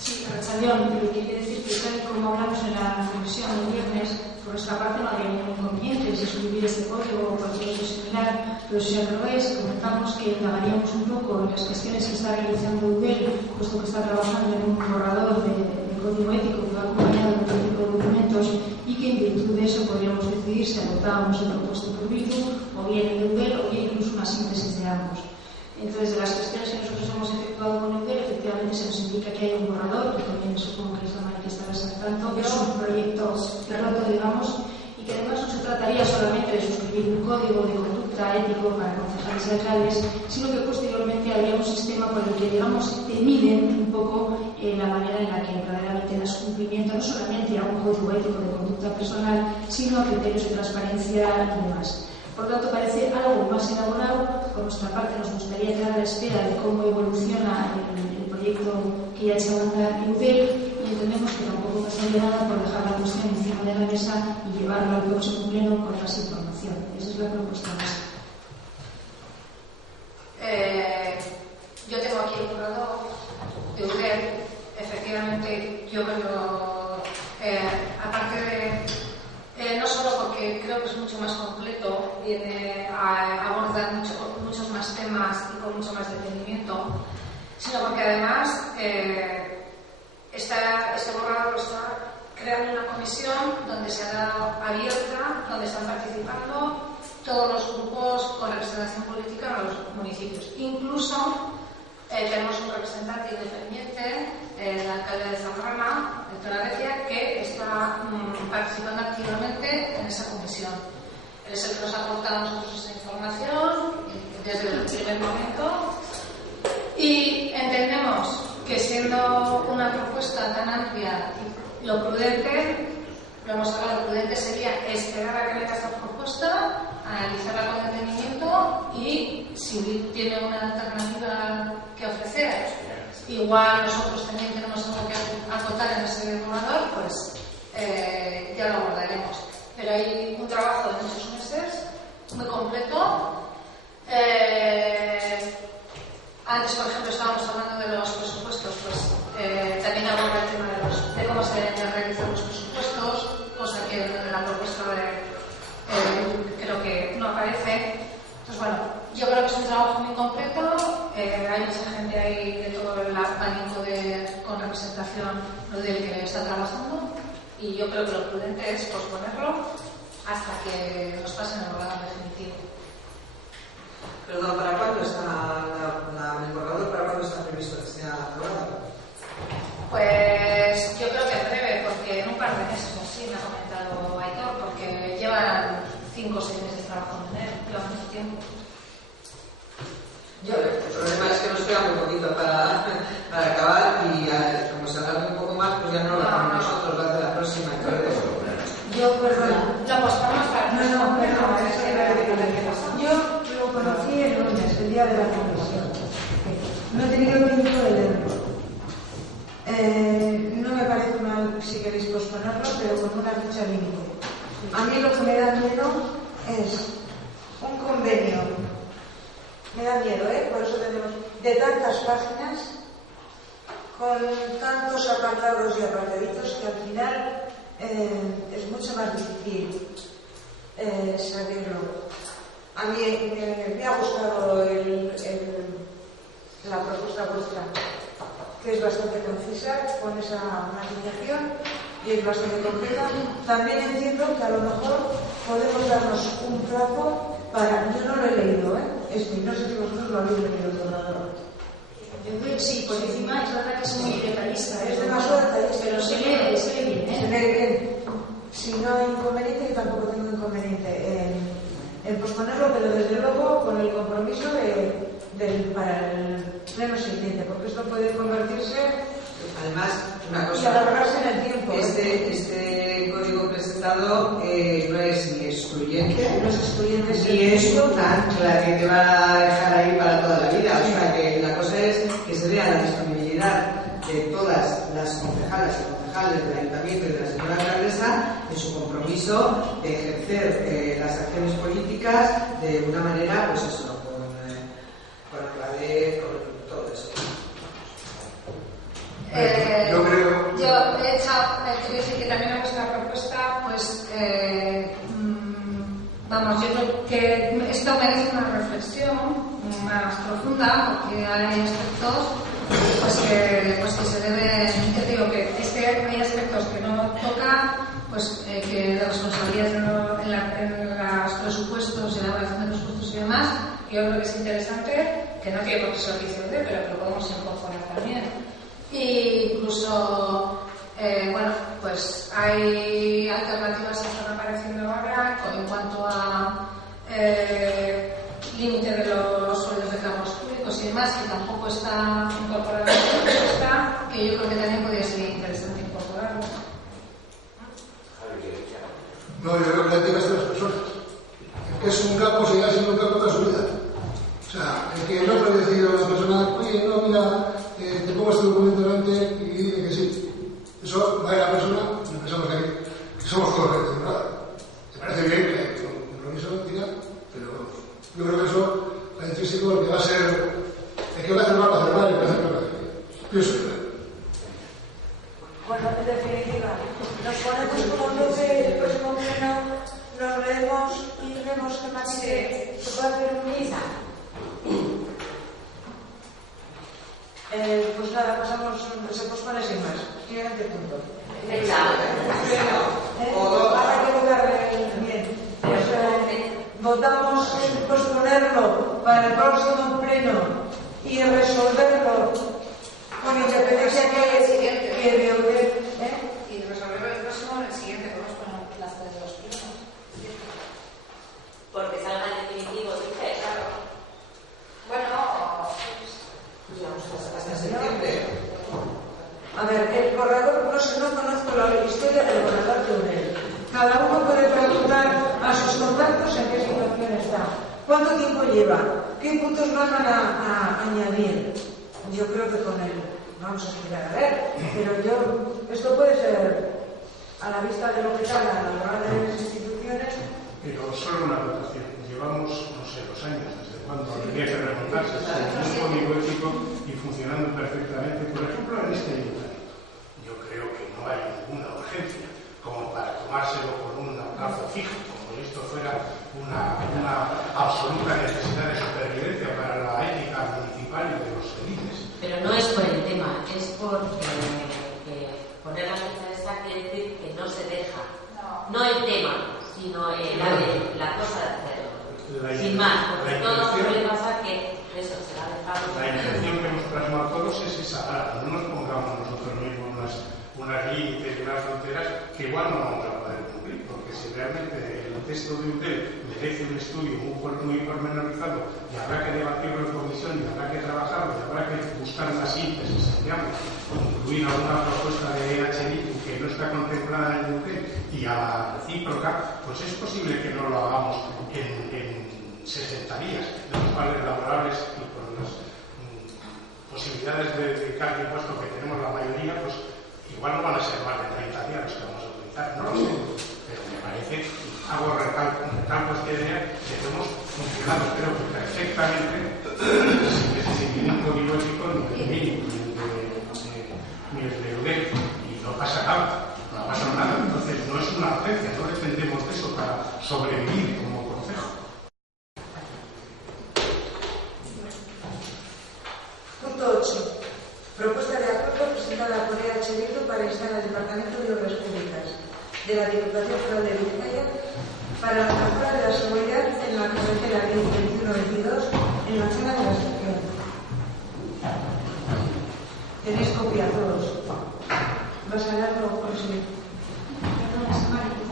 Sí, Arrachaldeón, pero quiere decir que tal como hablamos en la comisión el viernes, por nuestra parte no había ningún inconveniente si suscribir este código o cualquier otro similar, pero si al revés, comentamos que indagaríamos un poco en las cuestiones que está realizando UDEL, puesto que está trabajando en un borrador de código ético que va acompañado de otro tipo de documentos y que en virtud de eso podríamos decidir si adoptábamos el propuesto por Bildu o bien el de UDEL o bien incluso una síntesis de ambos. Entonces, de las cuestiones que nosotros hemos efectuado con UDEL, efectivamente se nos indica que hay un borrador, que también supongo que es la manifestarás al tanto, que es un proyecto piloto, digamos, y que además no se trataría solamente de suscribir un código de conducta ético para concejales y alcaldes, sino que posteriormente habría un sistema por el que, digamos, te miden un poco la manera en la que verdaderamente das cumplimiento no solamente a un código ético de conducta personal, sino a criterios de transparencia y demás. Por lo tanto, parece algo más elaborado. Por nuestra parte, nos gustaría quedar a la espera de cómo evoluciona el proyecto que ya ha echado a andar UDEL y entendemos que tampoco pasaría nada por dejar la cuestión encima de la mesa y llevarlo al próximo pleno con más información. Esa es la propuesta nuestra. Yo tengo aquí el borrador de UDEL. Efectivamente, yo creo, aparte de no solo porque creo que es mucho más completo, viene a abordar muchos más temas y con mucho más detenimiento, sino porque además este borrador está creando una comisión donde se ha dado abierta, donde están participando todos los grupos con representación política en los municipios. Incluso tenemos un representante independiente, el alcalde de Zambrana, de Tonavecia, que está participando activamente en esa comisión. Él es el que nos ha aportado a nosotros esa información desde el primer momento y entendemos que siendo una propuesta tan amplia, lo prudente, lo hemos hablado, lo prudente sería esperar a que venga esta propuesta, analizarla con detenimiento y si tiene una alternativa que ofrecer, igual nosotros también tenemos algo que acotar en ese borrador, pues ya lo abordaremos. Pero hay un trabajo de muchos meses, muy completo. Antes, por ejemplo, estábamos hablando de los presupuestos, pues también aborda el tema de cómo se deben realizar los presupuestos, cosa que en la propuesta creo que no aparece. Entonces, bueno, yo creo que es un trabajo muy completo, hay mucha gente ahí de todo el abanico con representación del que está trabajando y yo creo que lo prudente es posponerlo hasta que nos pasen el borrador definitivo. Perdón, ¿para cuándo está el borrador? ¿Para cuándo está previsto que sea aprobado? Pues yo creo que en breve, porque en un par de meses o así me ha comentado Aitor, porque llevan 5 o 6 meses trabajando en él, lleva mucho tiempo. El problema es que nos queda muy poquito para acabar y como se alarga un poco más, pues ya no lo hacemos nosotros, lo hace la próxima. Yo, perdona. Lo apostamos para No, perdona, yo lo conocí el lunes, el día de la comisión. No he tenido tiempo de leerlo. No me parece mal si queréis posponerlo, pero con una fecha límite. A mí lo que me da miedo es un convenio. Me da miedo, por eso tenemos de tantas páginas, con tantos apartados y apartaditos que al final es mucho más difícil saberlo. A mí me ha gustado la propuesta vuestra, que es bastante concisa, con esa matización y es bastante concreta. También entiendo que a lo mejor podemos darnos un plazo para... Yo no lo he leído, no sé si vosotros lo habéis leído el borrador. Yo creo que sí, por encima es verdad que es muy detallista. Es demasiado detallista. Pero se lee bien, Se lee bien. Si no hay inconveniente, yo tampoco tengo inconveniente en posponerlo, pero desde luego con el compromiso para el pleno siguiente, porque esto puede convertirse... Además, una cosa... Y alargarse en el tiempo. Este código presentado no es ni excluyente, ni es una ancla que te va a dejar ahí para toda la vida. O sea, que la cosa es que se vea la disponibilidad de todas las concejales y concejales del ayuntamiento y de la señora alcaldesa en su compromiso de ejercer las acciones políticas de una manera, pues eso, con la ley, con todo eso. Yo de hecho, quiero decir que también en vuestra propuesta, pues, vamos, yo creo que esto merece una reflexión más profunda, porque hay aspectos pues que se deben, yo digo que hay aspectos que no toca, pues que de responsabilidad en los presupuestos, en la elaboración de presupuestos y demás, que yo creo que es interesante, que no tiene por qué ser servicio de, pero que lo podemos incorporar también. E incluso, bueno, pues hay alternativas que están apareciendo ahora en cuanto a límite de los sueldos de cargos públicos y demás, que tampoco está incorporado en la propuesta, que yo creo que también podría ser interesante incorporarlo. No, yo creo que la ética es de las personas. El que es un capo seguirá siendo un capo toda su vida. O sea, el que no puede decir a una persona, oye, no, mira, te pongo este documento delante y dice que sí. Eso va a la persona, y pensamos que somos todos rectos, ¿verdad? Me parece bien que hay un compromiso, tira, pero yo creo que eso va intrínseco, el que va a ser, el que va a hacer mal, va a hacer mal, el que va a hacer mal, pienso yo. Bueno, en definitiva, nos ponemos como tope el próximo pleno hacer un misa? Pues nada, pasamos, se pospone sin más. Siguiente punto. Para que votar bien. Votamos posponerlo para el próximo pleno y resolverlo con independencia que de y resolverlo el próximo en el siguiente, podemos poner las tres de los plenos. Porque salga en definitivo, dice, claro. Bueno, hasta septiembre. A ver, el corredor, no conozco la historia del corredor de UNED. Cada uno puede preguntar a sus contactos en qué situación está. ¿Cuánto tiempo lleva? ¿Qué puntos van a añadir? Yo creo que con él vamos a esperar a ver. Pero esto puede ser a la vista de lo que está a la hora de las instituciones. Pero solo una anotación. Llevamos, no sé, los años, desde cuando habría que remontarse, con un código ético y funcionando perfectamente. Por ejemplo, en este ayuntamiento, yo creo que no hay ninguna urgencia como para tomárselo con un plazo fijo, como si esto fuera una absoluta necesidad de supervivencia para la ética municipal y de los ediles. Pero no es por el tema, es por poner la fecha esa, quiere decir que no se deja. No el tema, sino la cosa de hacerlo. Sin más, porque todo suele pasar que eso se va a dejar. La intención que hemos plasmado todos es esa. Ahora, no nos pongamos nosotros mismos unas límites y unas fronteras que igual no vamos a poder cumplir, porque si realmente el texto de UTEL merece un estudio muy pormenorizado y habrá que debatirlo en comisión y habrá que trabajarlo y habrá que buscar una síntesis, digamos, incluir alguna propuesta de HDI que no está contemplada en el UTEL y a la recíproca, pues es posible que no lo hagamos en 60 días, de los cuales laborables y con las posibilidades de cambio impuesto que tenemos la mayoría, pues igual no van a ser más de 30 días los que vamos a utilizar, no lo sé, pero me parece, hago recalcos que hemos funcionado, creo que perfectamente, sin ningún código ético, ni el mínimo, ni el de UDEC, y no pasa nada, no ha pasado nada, entonces no es una urgencia, no dependemos de eso para sobrevivir como concejo. Punto 8. Propuesta de acuerdo presentada por EH Bildu para instar al Departamento de Obras Públicas de la Diputación Foral de Vizcaya para la mejora de la seguridad en la carretera 2122 en la zona de la estación. Tenéis copia todos. ¿Vas a hablarlo o sí? Perdona, Samari,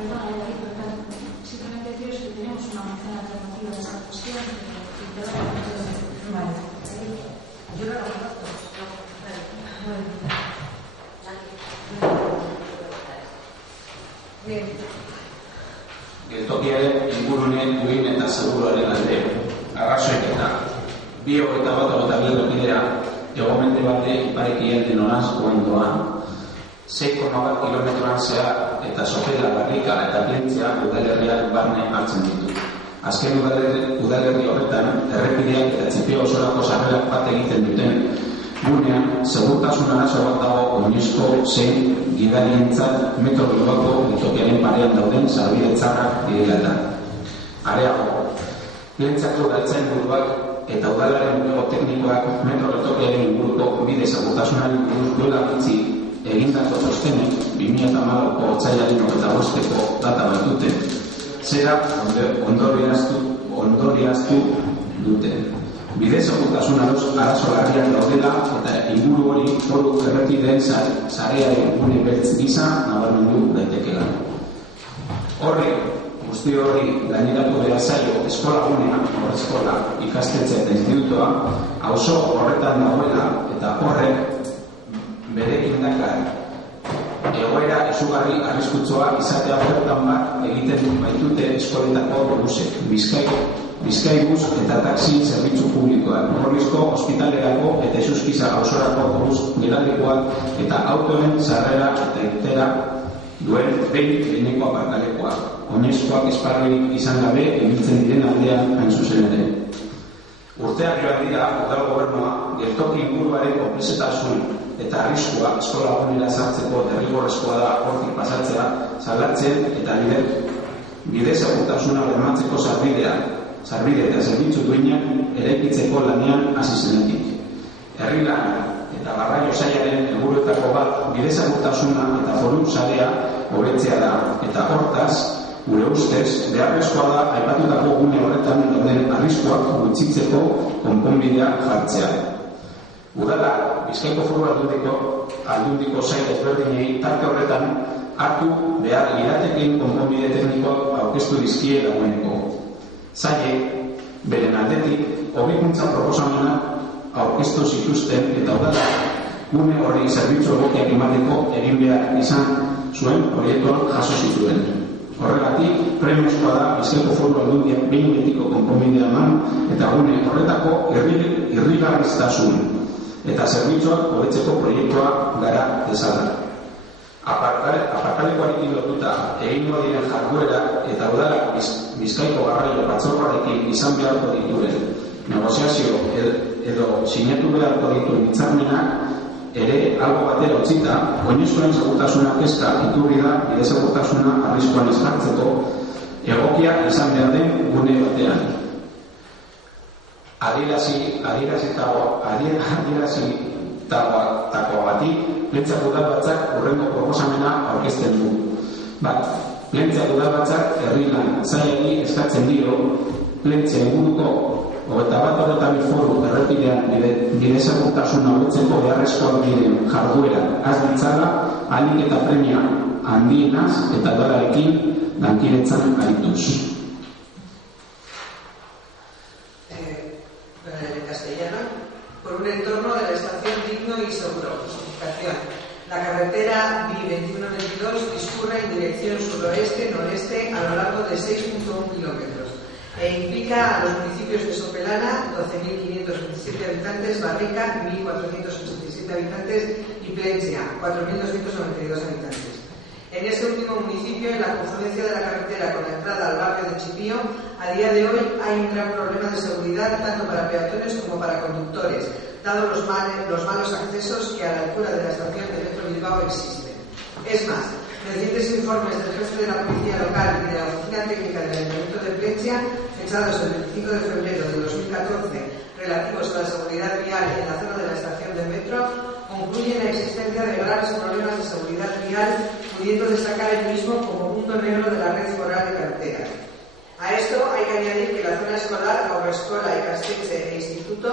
simplemente deciros que tenemos una moción alternativa de esta cuestión y te doy la Vale. Yo no lo conozco. Bien. Geltokiaren ingurune duin eta seguruaren alde arrazoik eta 21 tokidea egomende bate iparekien denonaz ondoan 6,1 kilometroan zehar eta Sofela, Barrika eta Plentzia udalerriak barne hartzen ditu. Azken udalerri horretan errepideak eta txipio osorako sarrerak bat egiten duten gunean, segurtasun arazo bat dago oinezko zein gidarientzat metro bilboko geltokiaren parean dauden sarbide txarrak direla. Areago, Plentziako udaltzain buruak eta udalaren bulego teknikoak metro geltokiaren inguruko bide segurtasunari buruz duela gutxi egindako txostenek 2014ko otsailaren 25ko data baitute, zera ondoriaztu dute. Bide segurtasun arazo larriak daudela eta inguru hori foru errepideen sarearen gune beltz gisa nabarmendu daitekeela. Guzti horri gaineratu behar zaio eskola gunea, eskola, ikastetxe eta institutoa, auzo horretan dagoela eta horrek berekin dakar egoera izugarri arriskutsoa izatea bertan bat egiten baitute eskoletako busek, Bizkaibus eta taxi zerbitzu publikoak, Gorrizko ospitalerako eta Isuskiza auzorako bus gelalekuak eta autoen sarrera eta irtera duen behin-behineko aparkalekoak. Oinezkoak esparrurik izan gabe ebiltzen diren aldean hain zuzen ere. Urteak joan dira udal gobernua geltoki inguruaren konplexetasun eta arriskua eskola gunera sartzeko derrigorrezkoa da hortik pasatzea, salatzen eta bide segurtasuna bermatzeko sarbidea sarbide eta zerbitzu duinak eraikitzeko lanean hasi zenetik. Herri lan eta garraio sailaren helburuetako bat bidezagurtasuna eta foru sarea hobetzea da, eta hortaz, gure ustez, beharrezkoa da aipatutako gune horretan dauden arriskuak gutxitzeko konponbidea jartzea. Udala, Bizkaiko Foru Aldundiko sail ezberdinei tarte horretan hartu behar liratekeen konponbide teknikoak aurkeztu dizkie dagoeneko. Sailek, beren aldetik, hobekuntza proposamenak aurkeztu zituzten eta udala gune hori zerbitzu egokiak emateko egin behar izan zuen proiektuan jaso zituen. Horregatik, premiozkoa da Bizkaiko Foru Aldundiak behin betiko konponbidea eman eta gune horretako irrigarriztasun eta zerbitzuak hobetzeko proiektua gara dezala. Aparkalekuarekin lotuta egingo diren jarduera eta udala Bizkaiko Garraio Batzordearekin izan beharko dituen negoziazio edo sinatu beharko dituen hitzarmenak ere albo batera utzita, oinezkoen segurtasuna kezka iturri da bidezagurtasuna arriskuan ez jartzeko egokia izan behar den gune batean. Adierazitakoagatik, Plentzia Udalbatzak hurrengo proposamena aurkezten du. Bat, Plentzia Udalbatzak herri lan sailari eskatzen dio Plentzia inguruko 21 foru errepidean bidezagurtasuna hobetzeko beharrezkoak diren jarduera has ditzala ahalik eta premia handienaz eta udalarekin lankidetzan arituz. Por un entorno de la estación digno y seguro. Justificación. La carretera BI-2122 discurre en dirección suroeste-noreste a lo largo de 6.1 kilómetros e implica a los municipios de Sopelana, 12.527 habitantes, Barrica, 1.487 habitantes y Plentzia, 4.292 habitantes. En este último municipio, en la confluencia de la carretera con la entrada al barrio de Chipío, a día de hoy hay un gran problema de seguridad tanto para peatones como para conductores, dado los malos accesos que a la altura de la estación de Metro Bilbao existen. Es más, recientes informes del jefe de la policía local y de la oficina técnica del Ayuntamiento de Plentzia, fechados el 25 de febrero de 2014, relativos a la seguridad vial en la zona de la estación de metro, concluyen la existencia de graves problemas de seguridad vial, pudiendo destacar el mismo como punto negro de la red foral de carreteras. A esto hay que añadir que la zona escolar, Haurreskolak, Ikastetxe e Instituto,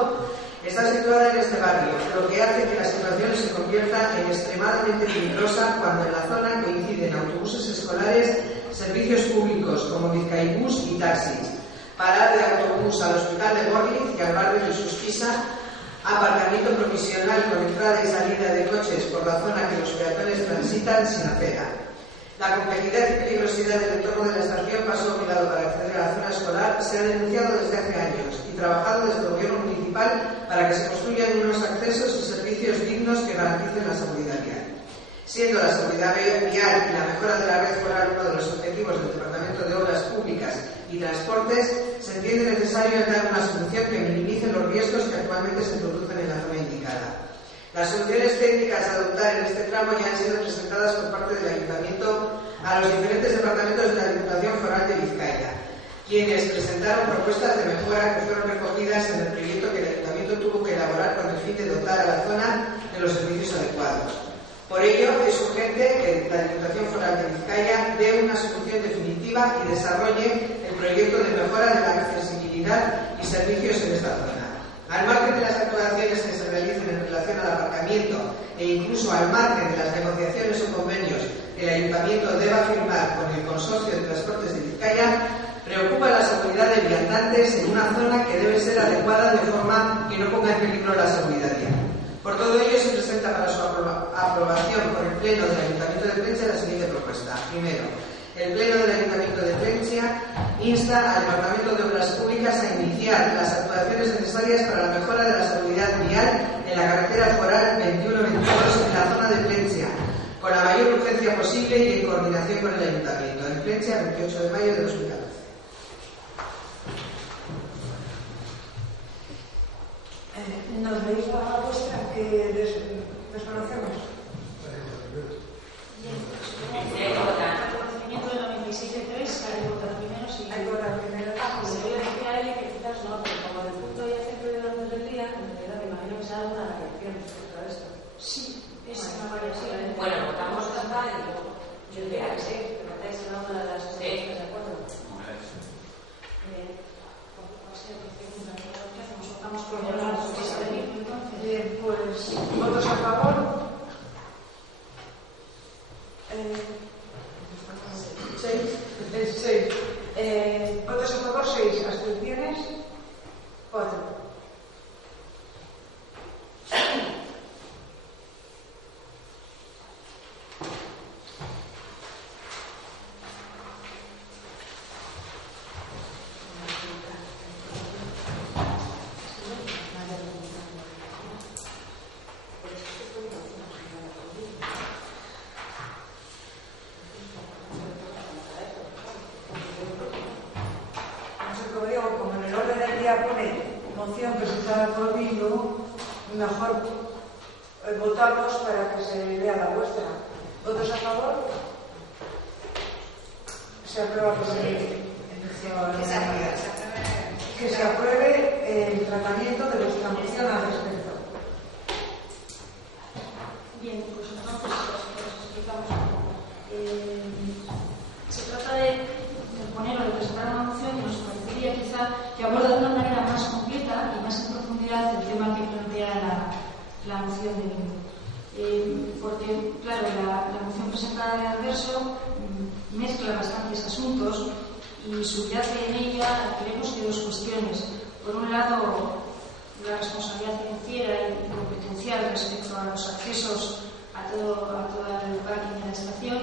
está situada en este barrio, lo que hace que la situación se convierta en extremadamente peligrosa cuando en la zona coinciden autobuses escolares, servicios públicos como Bizkaibus y taxis, parada de autobús al Hospital de Gorlitz y al barrio de Suspisa, aparcamiento provisional con entrada y salida de coches por la zona que los peatones transitan sin acera. La complejidad y peligrosidad del entorno de la estación paso obligado para acceder a la zona escolar se ha denunciado desde hace años y trabajado desde el gobierno municipal para que se construyan unos accesos y servicios dignos que garanticen la seguridad vial. Siendo la seguridad vial y la mejora de la red foral uno de los objetivos del Departamento de Obras Públicas y Transportes, se entiende necesario dar una solución que minimice los riesgos que actualmente se producen en la zona indicada. Las soluciones técnicas a adoptar en este tramo ya han sido presentadas por parte del Ayuntamiento a los diferentes departamentos de la Diputación Foral de Vizcaya, quienes presentaron propuestas de mejora que fueron recogidas en el proyecto que el Ayuntamiento tuvo que elaborar con el fin de dotar a la zona de los servicios adecuados. Por ello, es urgente que la Diputación Foral de Vizcaya dé una solución definitiva y desarrolle el proyecto de mejora de la accesibilidad y servicios en esta zona. Al margen de las actuaciones que se realicen en relación al aparcamiento e incluso al margen de las negociaciones o convenios que el Ayuntamiento deba firmar con el Consorcio de Transportes de Vizcaya, preocupa la seguridad de viandantes en una zona que debe ser adecuada de forma que no ponga en peligro la seguridad vial. Por todo ello, se presenta para su aprobación por el Pleno del Ayuntamiento de Plentzia la siguiente propuesta. Primero, el Pleno del Ayuntamiento de Plentzia insta al Departamento de Obras Públicas a iniciar las actuaciones necesarias para la mejora de la seguridad vial en la carretera foral 21-22 en la zona de Plentzia, con la mayor urgencia posible y en coordinación con el Ayuntamiento. En Plentzia, 28 de mayo de 2014. ¿Nos veis la vuestra que desconocemos? Hay que votar. El conocimiento del 96.3 hay que votar primero. Hay que votar primero. Se voy a decir a ellos metodología, en realidad me imagino que será una variación respecto a esto. Sí, es una variación. Bueno, votamos acá y luego. Yo diría que sí, que votáis cada una de las cosas, ¿de acuerdo? Vamos por el lado entonces. Bien, pues, ¿votos a favor? 6. ¿Votos a favor? 6. ¿Abstenciones? 4. Mejor votamos para que se lea la vuestra. ¿Votos a favor? Se aprueba por que se apruebe el tratamiento de vuestra moción al respecto. Bien, pues entonces os explicamos un poco. Se trata de poner o de presentar una moción que nos parecería quizá que aborda de una manera más completa y más en profundidad el tema que plantea la moción de Bildu. Porque, claro, la moción presentada de Alverso mezcla bastantes asuntos y subyace en ella, creemos que dos cuestiones. Por un lado, la responsabilidad financiera y competencial respecto a los accesos a todo el parking de la estación.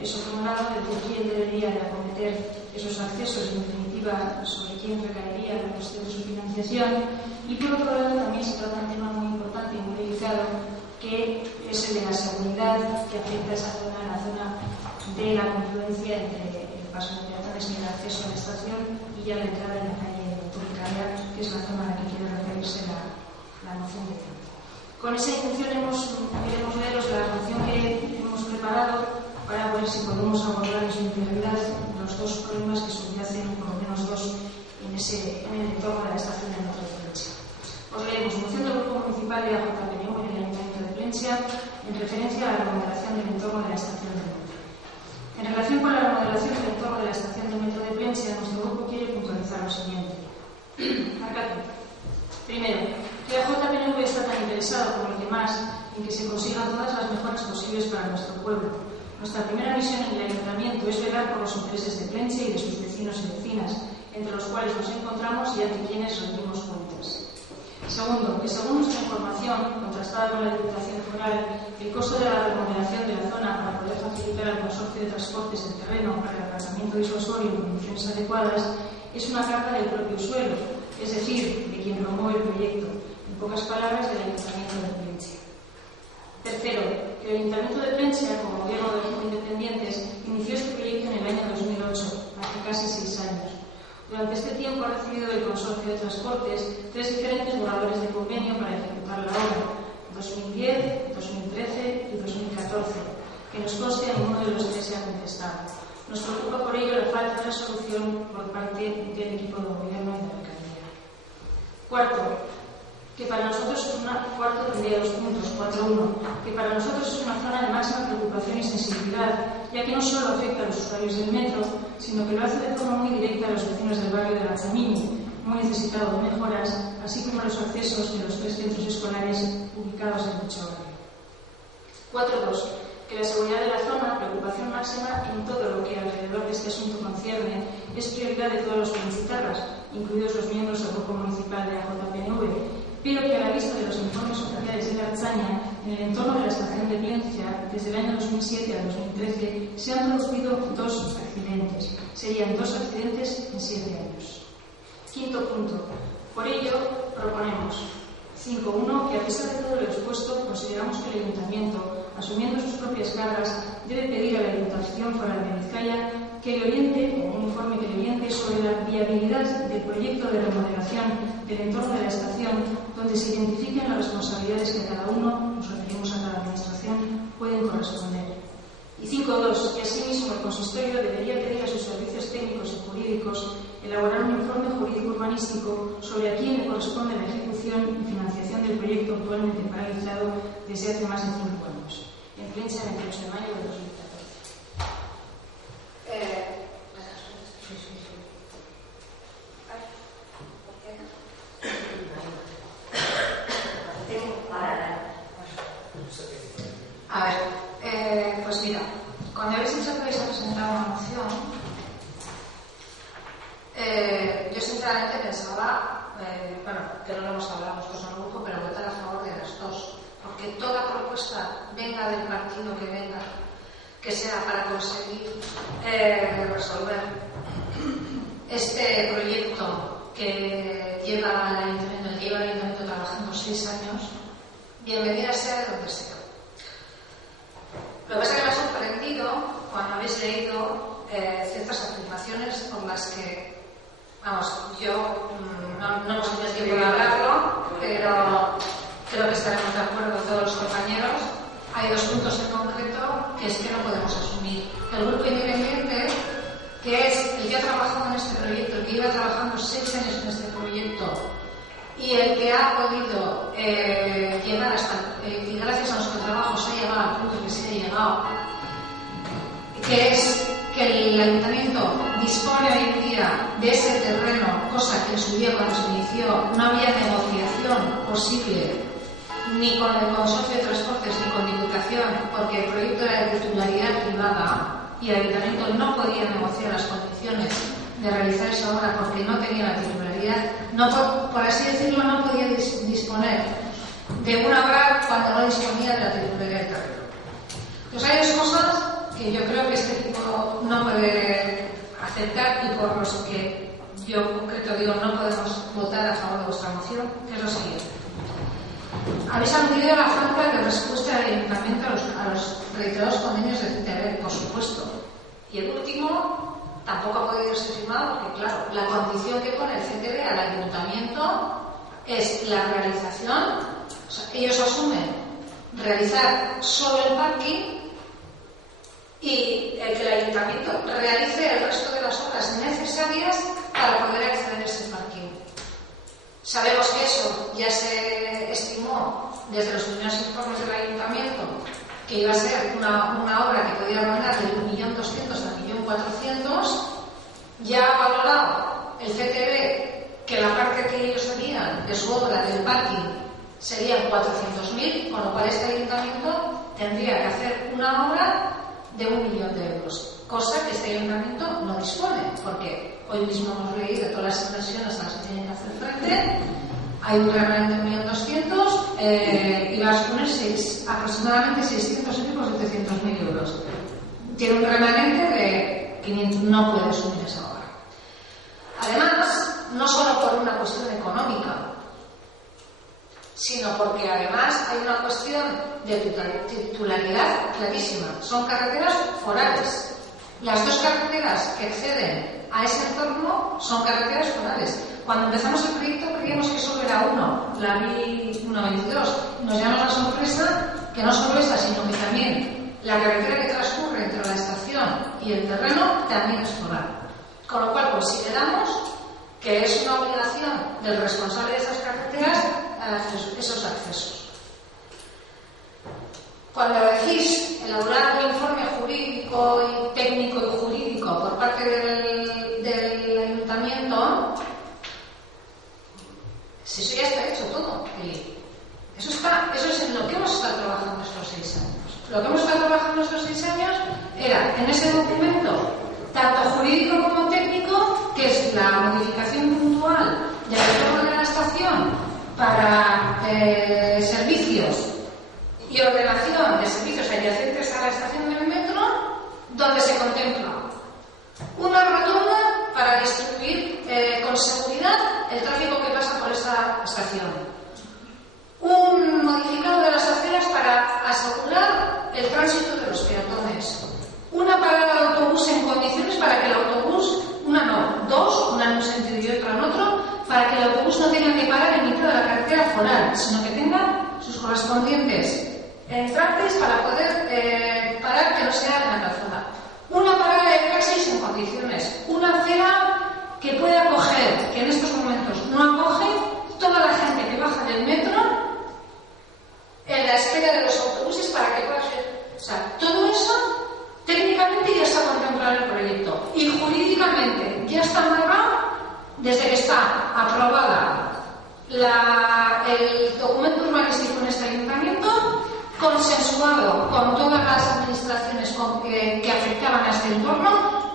Eso por un lado, de quién debería de acometer esos accesos y en definitiva sobre quién recaería la cuestión de su financiación. Y por otro lado también se trata de un tema muy importante y muy delicado, que es el de la seguridad que afecta a esa zona, la zona de la confluencia entre el paso de peatones y el acceso a la estación y ya la entrada en la calle Turcaria, que es la zona a la que quiere referirse la moción de hoy. Con esa intención queremos leeros la moción que hemos preparado para ver si podemos abordar en su integridad los dos problemas que subyacen, por lo menos dos, en el entorno de la estación de metro de Plentzia. Os leemos moción del Grupo Municipal de AJPNV en el Ayuntamiento de Plentzia en referencia a la remodelación del entorno de la estación de metro. En relación con la remodelación del entorno de la estación de metro de Plentzia, nuestro grupo quiere puntualizar lo siguiente. Marcate. Primero, que la JPNV está tan interesado como los demás en que se consigan todas las mejoras posibles para nuestro pueblo. Nuestra primera misión en el Ayuntamiento es velar por los intereses de Plentzia y de sus vecinos y vecinas, entre los cuales nos encontramos y ante quienes rendimos cuentas. Segundo, que según nuestra información, contrastada con la Diputación Foral, el costo de la remodelación de la zona para poder facilitar al consorcio de transportes el terreno para el aparcamiento disuasorio en condiciones adecuadas es una carga del propio suelo, es decir, de quien promueve el proyecto, en pocas palabras, del Ayuntamiento de Plentzia. Tercero, que el Ayuntamiento de Plentzia, como gobierno de los independientes, inició este proyecto en el año 2008, hace casi 6 años. Durante este tiempo ha recibido del Consorcio de Transportes 3 diferentes borradores de convenio para ejecutar la obra, 2010, 2013 y 2014, que nos conste a ninguno de los que se ha contestado. Nos preocupa por ello la falta de resolución por parte del equipo de gobierno y de la alcaldía. Cuarto, que para nosotros es una zona de máxima preocupación y sensibilidad, ya que no solo afecta a los usuarios del metro, sino que lo hace de forma muy directa a los vecinos del barrio de Lanzamini, muy necesitado de mejoras, así como a los accesos de los 3 centros escolares ubicados en dicho barrio. 4.2. Que la seguridad de la zona, preocupación máxima en todo lo que alrededor de este asunto concierne, es prioridad de todos los municipales, incluidos los miembros del Grupo Municipal de la JPNV, pero que a la vista de los informes oficiales de la Ertzaintza, en el entorno de la estación de Plentzia, desde el año 2007 al 2013, se han producido 2 accidentes. Serían 2 accidentes en 7 años. Quinto punto. Por ello, proponemos 5.1 que, a pesar de todo lo expuesto, consideramos que el Ayuntamiento, asumiendo sus propias cargas, debe pedir a la Diputación Foral de Vizcaya que le oriente, o un informe que le oriente, sobre la viabilidad del proyecto de remodelación del entorno de la estación, donde se identifiquen las responsabilidades que cada uno, nos referimos a cada administración, pueden corresponder. Y 5.2, que asimismo el consistorio debería pedir a sus servicios técnicos y jurídicos elaborar un informe jurídico urbanístico sobre a quién le corresponde la ejecución ejecución y financiación del proyecto actualmente paralizado desde hace más de 5 años. En Prensa, 28 de mayo de 2014. A ver, pues mira, cuando habéis dicho que vais a presentar una moción, yo sinceramente pensaba, bueno, que no lo hemos hablado nosotros en el grupo, pero votar a favor de las dos, porque toda propuesta, venga del partido que venga, que sea para conseguir resolver este proyecto que lleva el Ayuntamiento trabajando 6 años, bienvenida sea de donde sea. Lo que pasa es que me ha sorprendido cuando habéis leído ciertas afirmaciones por las que, vamos, yo no hemos tenido tiempo de hablarlo, pero creo que estaremos de acuerdo todos los compañeros. Hay 2 puntos en concreto que es que no podemos asumir. El grupo independiente, que es el que ha trabajado en este proyecto, el que lleva trabajando 6 años en este proyecto y el que ha podido llegar hasta, y gracias a nuestro trabajo se ha llegado al punto que se ha llegado, que es que el Ayuntamiento dispone hoy en día de ese terreno, cosa que en su día cuando se inició no había negociación posible ni con el Consorcio de Transportes ni con Diputación, porque el proyecto era de titularidad privada y el Ayuntamiento no podía negociar las condiciones de realizar esa obra porque no tenía la titularidad, no por así decirlo, no podía disponer de una obra cuando no disponía de la titularidad del terreno. Entonces hay 2 cosas que yo creo que este equipo no puede aceptar y por los que yo en concreto digo no podemos votar a favor de vuestra moción, que es lo siguiente. Habéis aludido a la falta de respuesta del Ayuntamiento a los reiterados convenios de CTB, por supuesto. Y el último tampoco ha podido ser firmado porque, claro, la condición que pone el CTB al Ayuntamiento es la realización, o sea, ellos asumen realizar solo el parking y que el Ayuntamiento realice el resto de las obras necesarias para poder acceder a ese parking. Sabemos que eso ya se estimó desde los primeros informes del Ayuntamiento que iba a ser una obra que podía rondar de 1.200.000 a 1.400.000. Ya ha valorado el CTB que la parte que ellos harían de su obra del parking serían 400.000, con lo cual este Ayuntamiento tendría que hacer una obra de 1.000.000 de euros, cosa que este Ayuntamiento no dispone, porque hoy mismo hemos leído todas las inversiones a las que tienen que hacer frente. Hay un remanente de 1.200.000 y va a suponer aproximadamente 600 y pico, 700.000 euros. Tiene un remanente de 500, no puede asumir esa obra. Además, no solo por una cuestión económica, sino porque además hay una cuestión de titularidad clarísima. Son carreteras forales. Las 2 carreteras que acceden a ese entorno son carreteras forales. Cuando empezamos el proyecto creíamos que solo era uno, la I-122. Nos llevamos la sorpresa que no solo esa, sino que también la carretera que transcurre entre la estación y el terreno también es foral. Con lo cual consideramos que es una obligación del responsable de esas carreteras esos accesos. Cuando decís elaborar un informe jurídico y técnico y jurídico por parte del Ayuntamiento, si eso ya está hecho todo, eso es en lo que hemos estado trabajando estos 6 años. Lo que hemos estado trabajando estos 6 años era en ese documento, tanto jurídico como técnico, que es la modificación puntual de la reforma de la estación para servicios y ordenación de servicios adyacentes a la estación del metro, donde se contempla una rotonda para distribuir con seguridad el tráfico que pasa por esa estación, un modificado de las aceras para asegurar el tránsito de los peatones, una parada de autobús en condiciones para que el autobús, una no, 2, una en un sentido y otra en otro, para que el autobús no tenga que parar en mitad de la carretera foral, sino que tenga sus correspondientes entrantes para poder parar que no sea en la calzada. Una parada de taxis en condiciones, una acera que pueda acoger, que en estos momentos no acoge, toda la gente que baja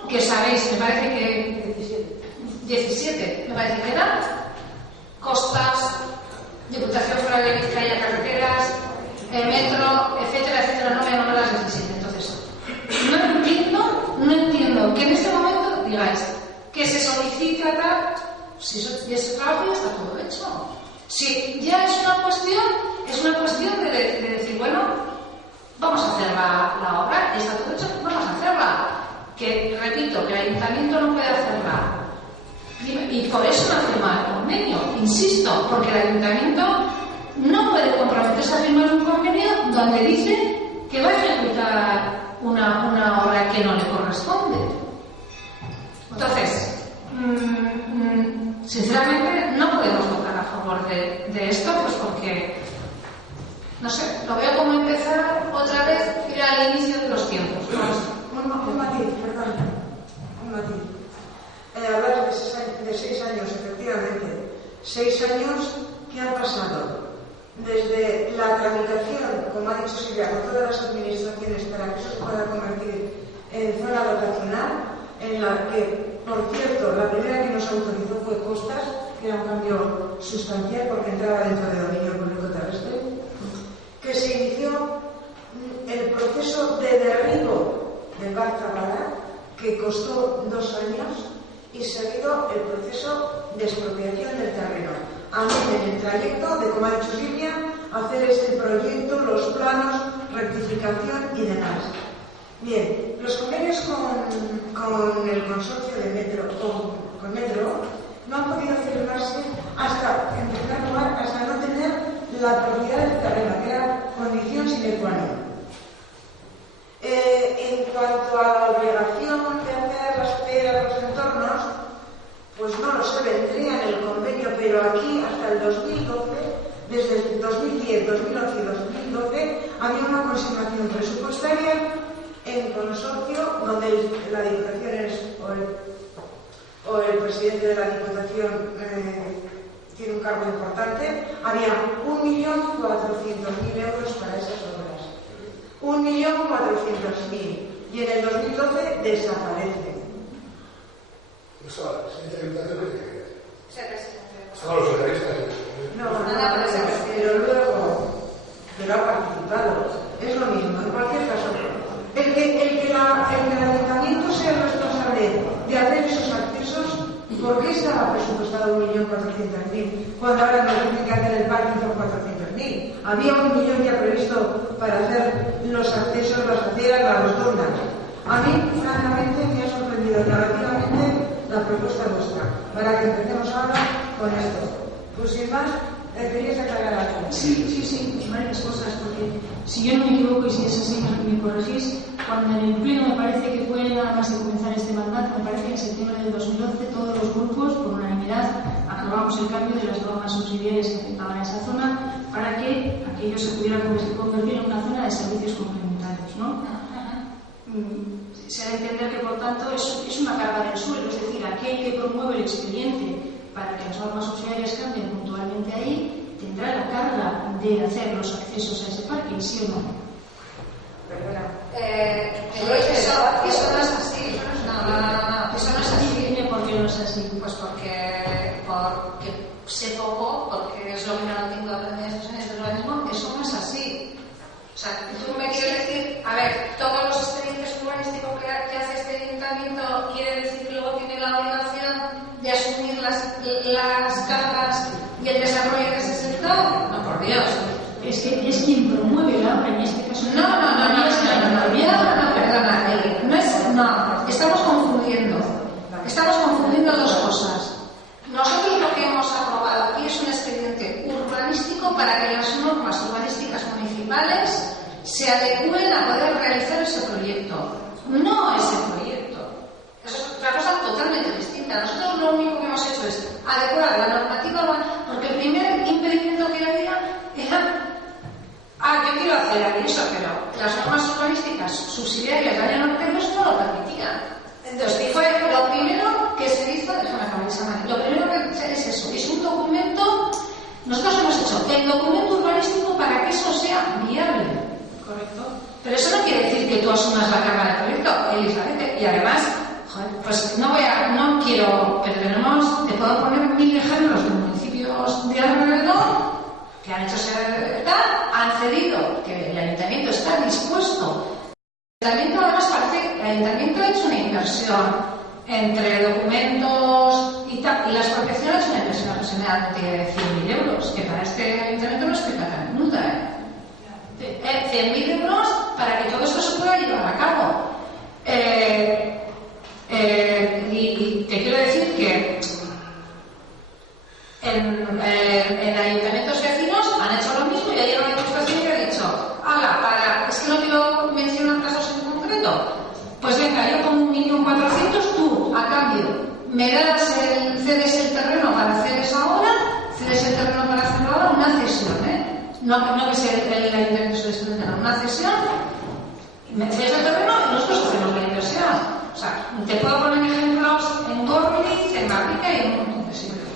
que sabéis, me parece que 17, me parece que era, costas, Diputación Foral de Vizcaya, carreteras, metro, etcétera, etcétera, no voy a nombrar las 17. Entonces, no entiendo que en este momento digáis que se solicita tal, si ese trabajo ya está todo hecho. Si ya es una cuestión de decir, bueno, vamos a hacer la obra, ya está todo hecho, vamos a hacerla. Que, repito, que el ayuntamiento no puede hacerla. Y por eso no firma el convenio, insisto, porque el ayuntamiento no puede comprometerse a firmar un convenio donde dice que va a ejecutar una obra que no le corresponde. Entonces, sinceramente no podemos votar a favor de esto, pues porque, no sé, lo veo como empezar otra vez ir al inicio de los tiempos. Un matiz, perdón, un matiz. Hablar de 6 años, efectivamente. 6 años que han pasado desde la tramitación, como ha dicho Silvia, con todas las administraciones para que eso se pueda convertir en zona dotacional, en la que, por cierto, la primera que nos autorizó fue Costas, que era un cambio sustancial porque entraba dentro de dominio público terrestre, que se inició el proceso de derribo del Bar Zavala, que costó 2 años, y seguido el proceso de expropiación del terreno. Aún en el trayecto de, como ha dicho Silvia, hacer este proyecto, los planos, rectificación y demás. Bien, los convenios con el consorcio de Metro, con Metro, no han podido firmarse hasta, en primer lugar, hasta no tener la propiedad del terreno, que era condición sine qua non. En cuanto a la obligación de hacer las peras, los entornos, pues no lo sé, vendría en el convenio, pero aquí hasta el 2012, desde el 2010, 2011 y 2012, había una consignación presupuestaria en consorcio donde la Diputación o el presidente de la Diputación tiene un cargo importante, había 1.400.000 euros para esas obras. 1.400.000. Y en el 2012 desaparecen. Eso, Solo los socialistas. No, nada por eso, pero luego, pero ha participado. Es lo mismo, en cualquier caso. El que el ayuntamiento sea el responsable de hacer esos accesos, ¿por qué estaba presupuestado 1.400.000 cuando ahora nos dicen que hacer el parque son 400.000? Había 1 millón ya previsto para hacer los accesos, las aceras, las rotondas. A mí, francamente, me ha sorprendido negativamente la propuesta vuestra, para que empecemos ahora con esto. Pues sin más, querías aclarar algo. Sí, varias cosas, porque si yo no me equivoco y si es así, me corregís, cuando en el pleno me parece que fue nada más de comenzar este mandato, me parece que en septiembre del 2011 todos los grupos, por unanimidad, aprobamos el cambio de las normas subsidiarias que afectaban a esa zona para que aquello se pudiera convertir en una zona de servicios complementarios, ¿no? Se ha de entender que, por tanto, es una carga del suelo, es decir, aquel que promueve el expediente para que las normas subsidiarias cambien puntualmente ahí, tendrá la carga de hacer los accesos a ese parque, ¿sí o no? Perdona. Eso no es así. No, eso no es así. Dime por qué no es así. Pues porque sé poco, porque es lo que no tengo aprendido estos años de urbanismo, eso no es así. O sea, tú me quieres decir, a ver, todos los expedientes urbanísticos que hace este ayuntamiento quiere decir que luego tiene la obligación de asumir las cargas y el desarrollo de ese sector. No, por Dios. Es que es quien promueve la obra, en este caso. No, perdona. No, estamos confundiendo dos cosas. Nosotros lo que hemos aprobado aquí es un expediente urbanístico para que las normas urbanísticas municipales se adecúen a poder realizar ese proyecto, no ese proyecto. Eso es otra cosa totalmente distinta. Nosotros lo único que hemos hecho es adecuar la normativa urbana, porque el primer impedimento que había era yo quiero hacer aquí eso, pero las normas urbanísticas subsidiarias de área norte no lo permitían. Entonces fue lo primero que se hizo, déjame acabar esa manera, lo primero que es eso, es un documento, nosotros hemos hecho el documento urbanístico para que eso sea viable, ¿correcto? Pero eso no quiere decir que tú asumas la carga del proyecto, Elizabeth, y además, Pues no quiero, pero te puedo poner 1000 ejemplos de municipios de alrededor que han hecho han cedido, que el ayuntamiento está dispuesto. El ayuntamiento además parece que el ayuntamiento ha hecho una inversión entre documentos y tal, y la expropiación ha hecho una inversión aproximadamente de 100.000 euros, que para este ayuntamiento no es tan minuta, 100.000 euros para que todo esto se pueda llevar a cabo. Y te quiero decir que en ayuntamientos vecinos han hecho lo mismo y ha llegado la administración y ha dicho, es que no quiero mencionar casos en concreto, pues venga, yo con 1.400.000, tú a cambio me cedes el terreno para hacer esa obra, cedes el terreno para hacer la obra, una cesión, no que sea el ayuntamiento se destinara, una cesión, me cedes el terreno y nosotros hacemos la inversión. O sea, te puedo poner ejemplos en Gorlitz, en Marrica y en un montón de sitios.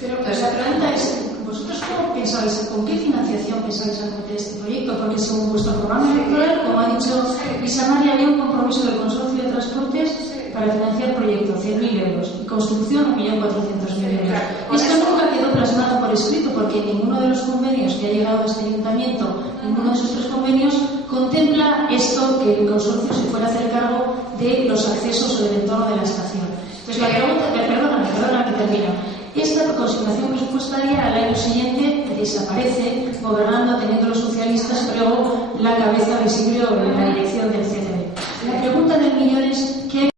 Pero la pregunta es, ¿vosotros cómo pensáis, con qué financiación pensáis acometer este proyecto? Porque según vuestro programa electoral, como ha dicho Luisa María, había un compromiso del Consorcio de Transportes para financiar proyectos, 100.000 euros, y construcción 1.400.000 euros. Esto nunca quedó plasmado por escrito, porque ninguno de los convenios que ha llegado a este ayuntamiento, ninguno de esos 3 convenios, contempla esto, que el consorcio se fuera a hacer cargo de los accesos o del entorno de la estación. Entonces, la pregunta, perdona que termino. Esta consignación presupuestaria al año siguiente desaparece, gobernando, teniendo los socialistas, pero la cabeza visible en la dirección del CCB. La pregunta del millón es, ¿qué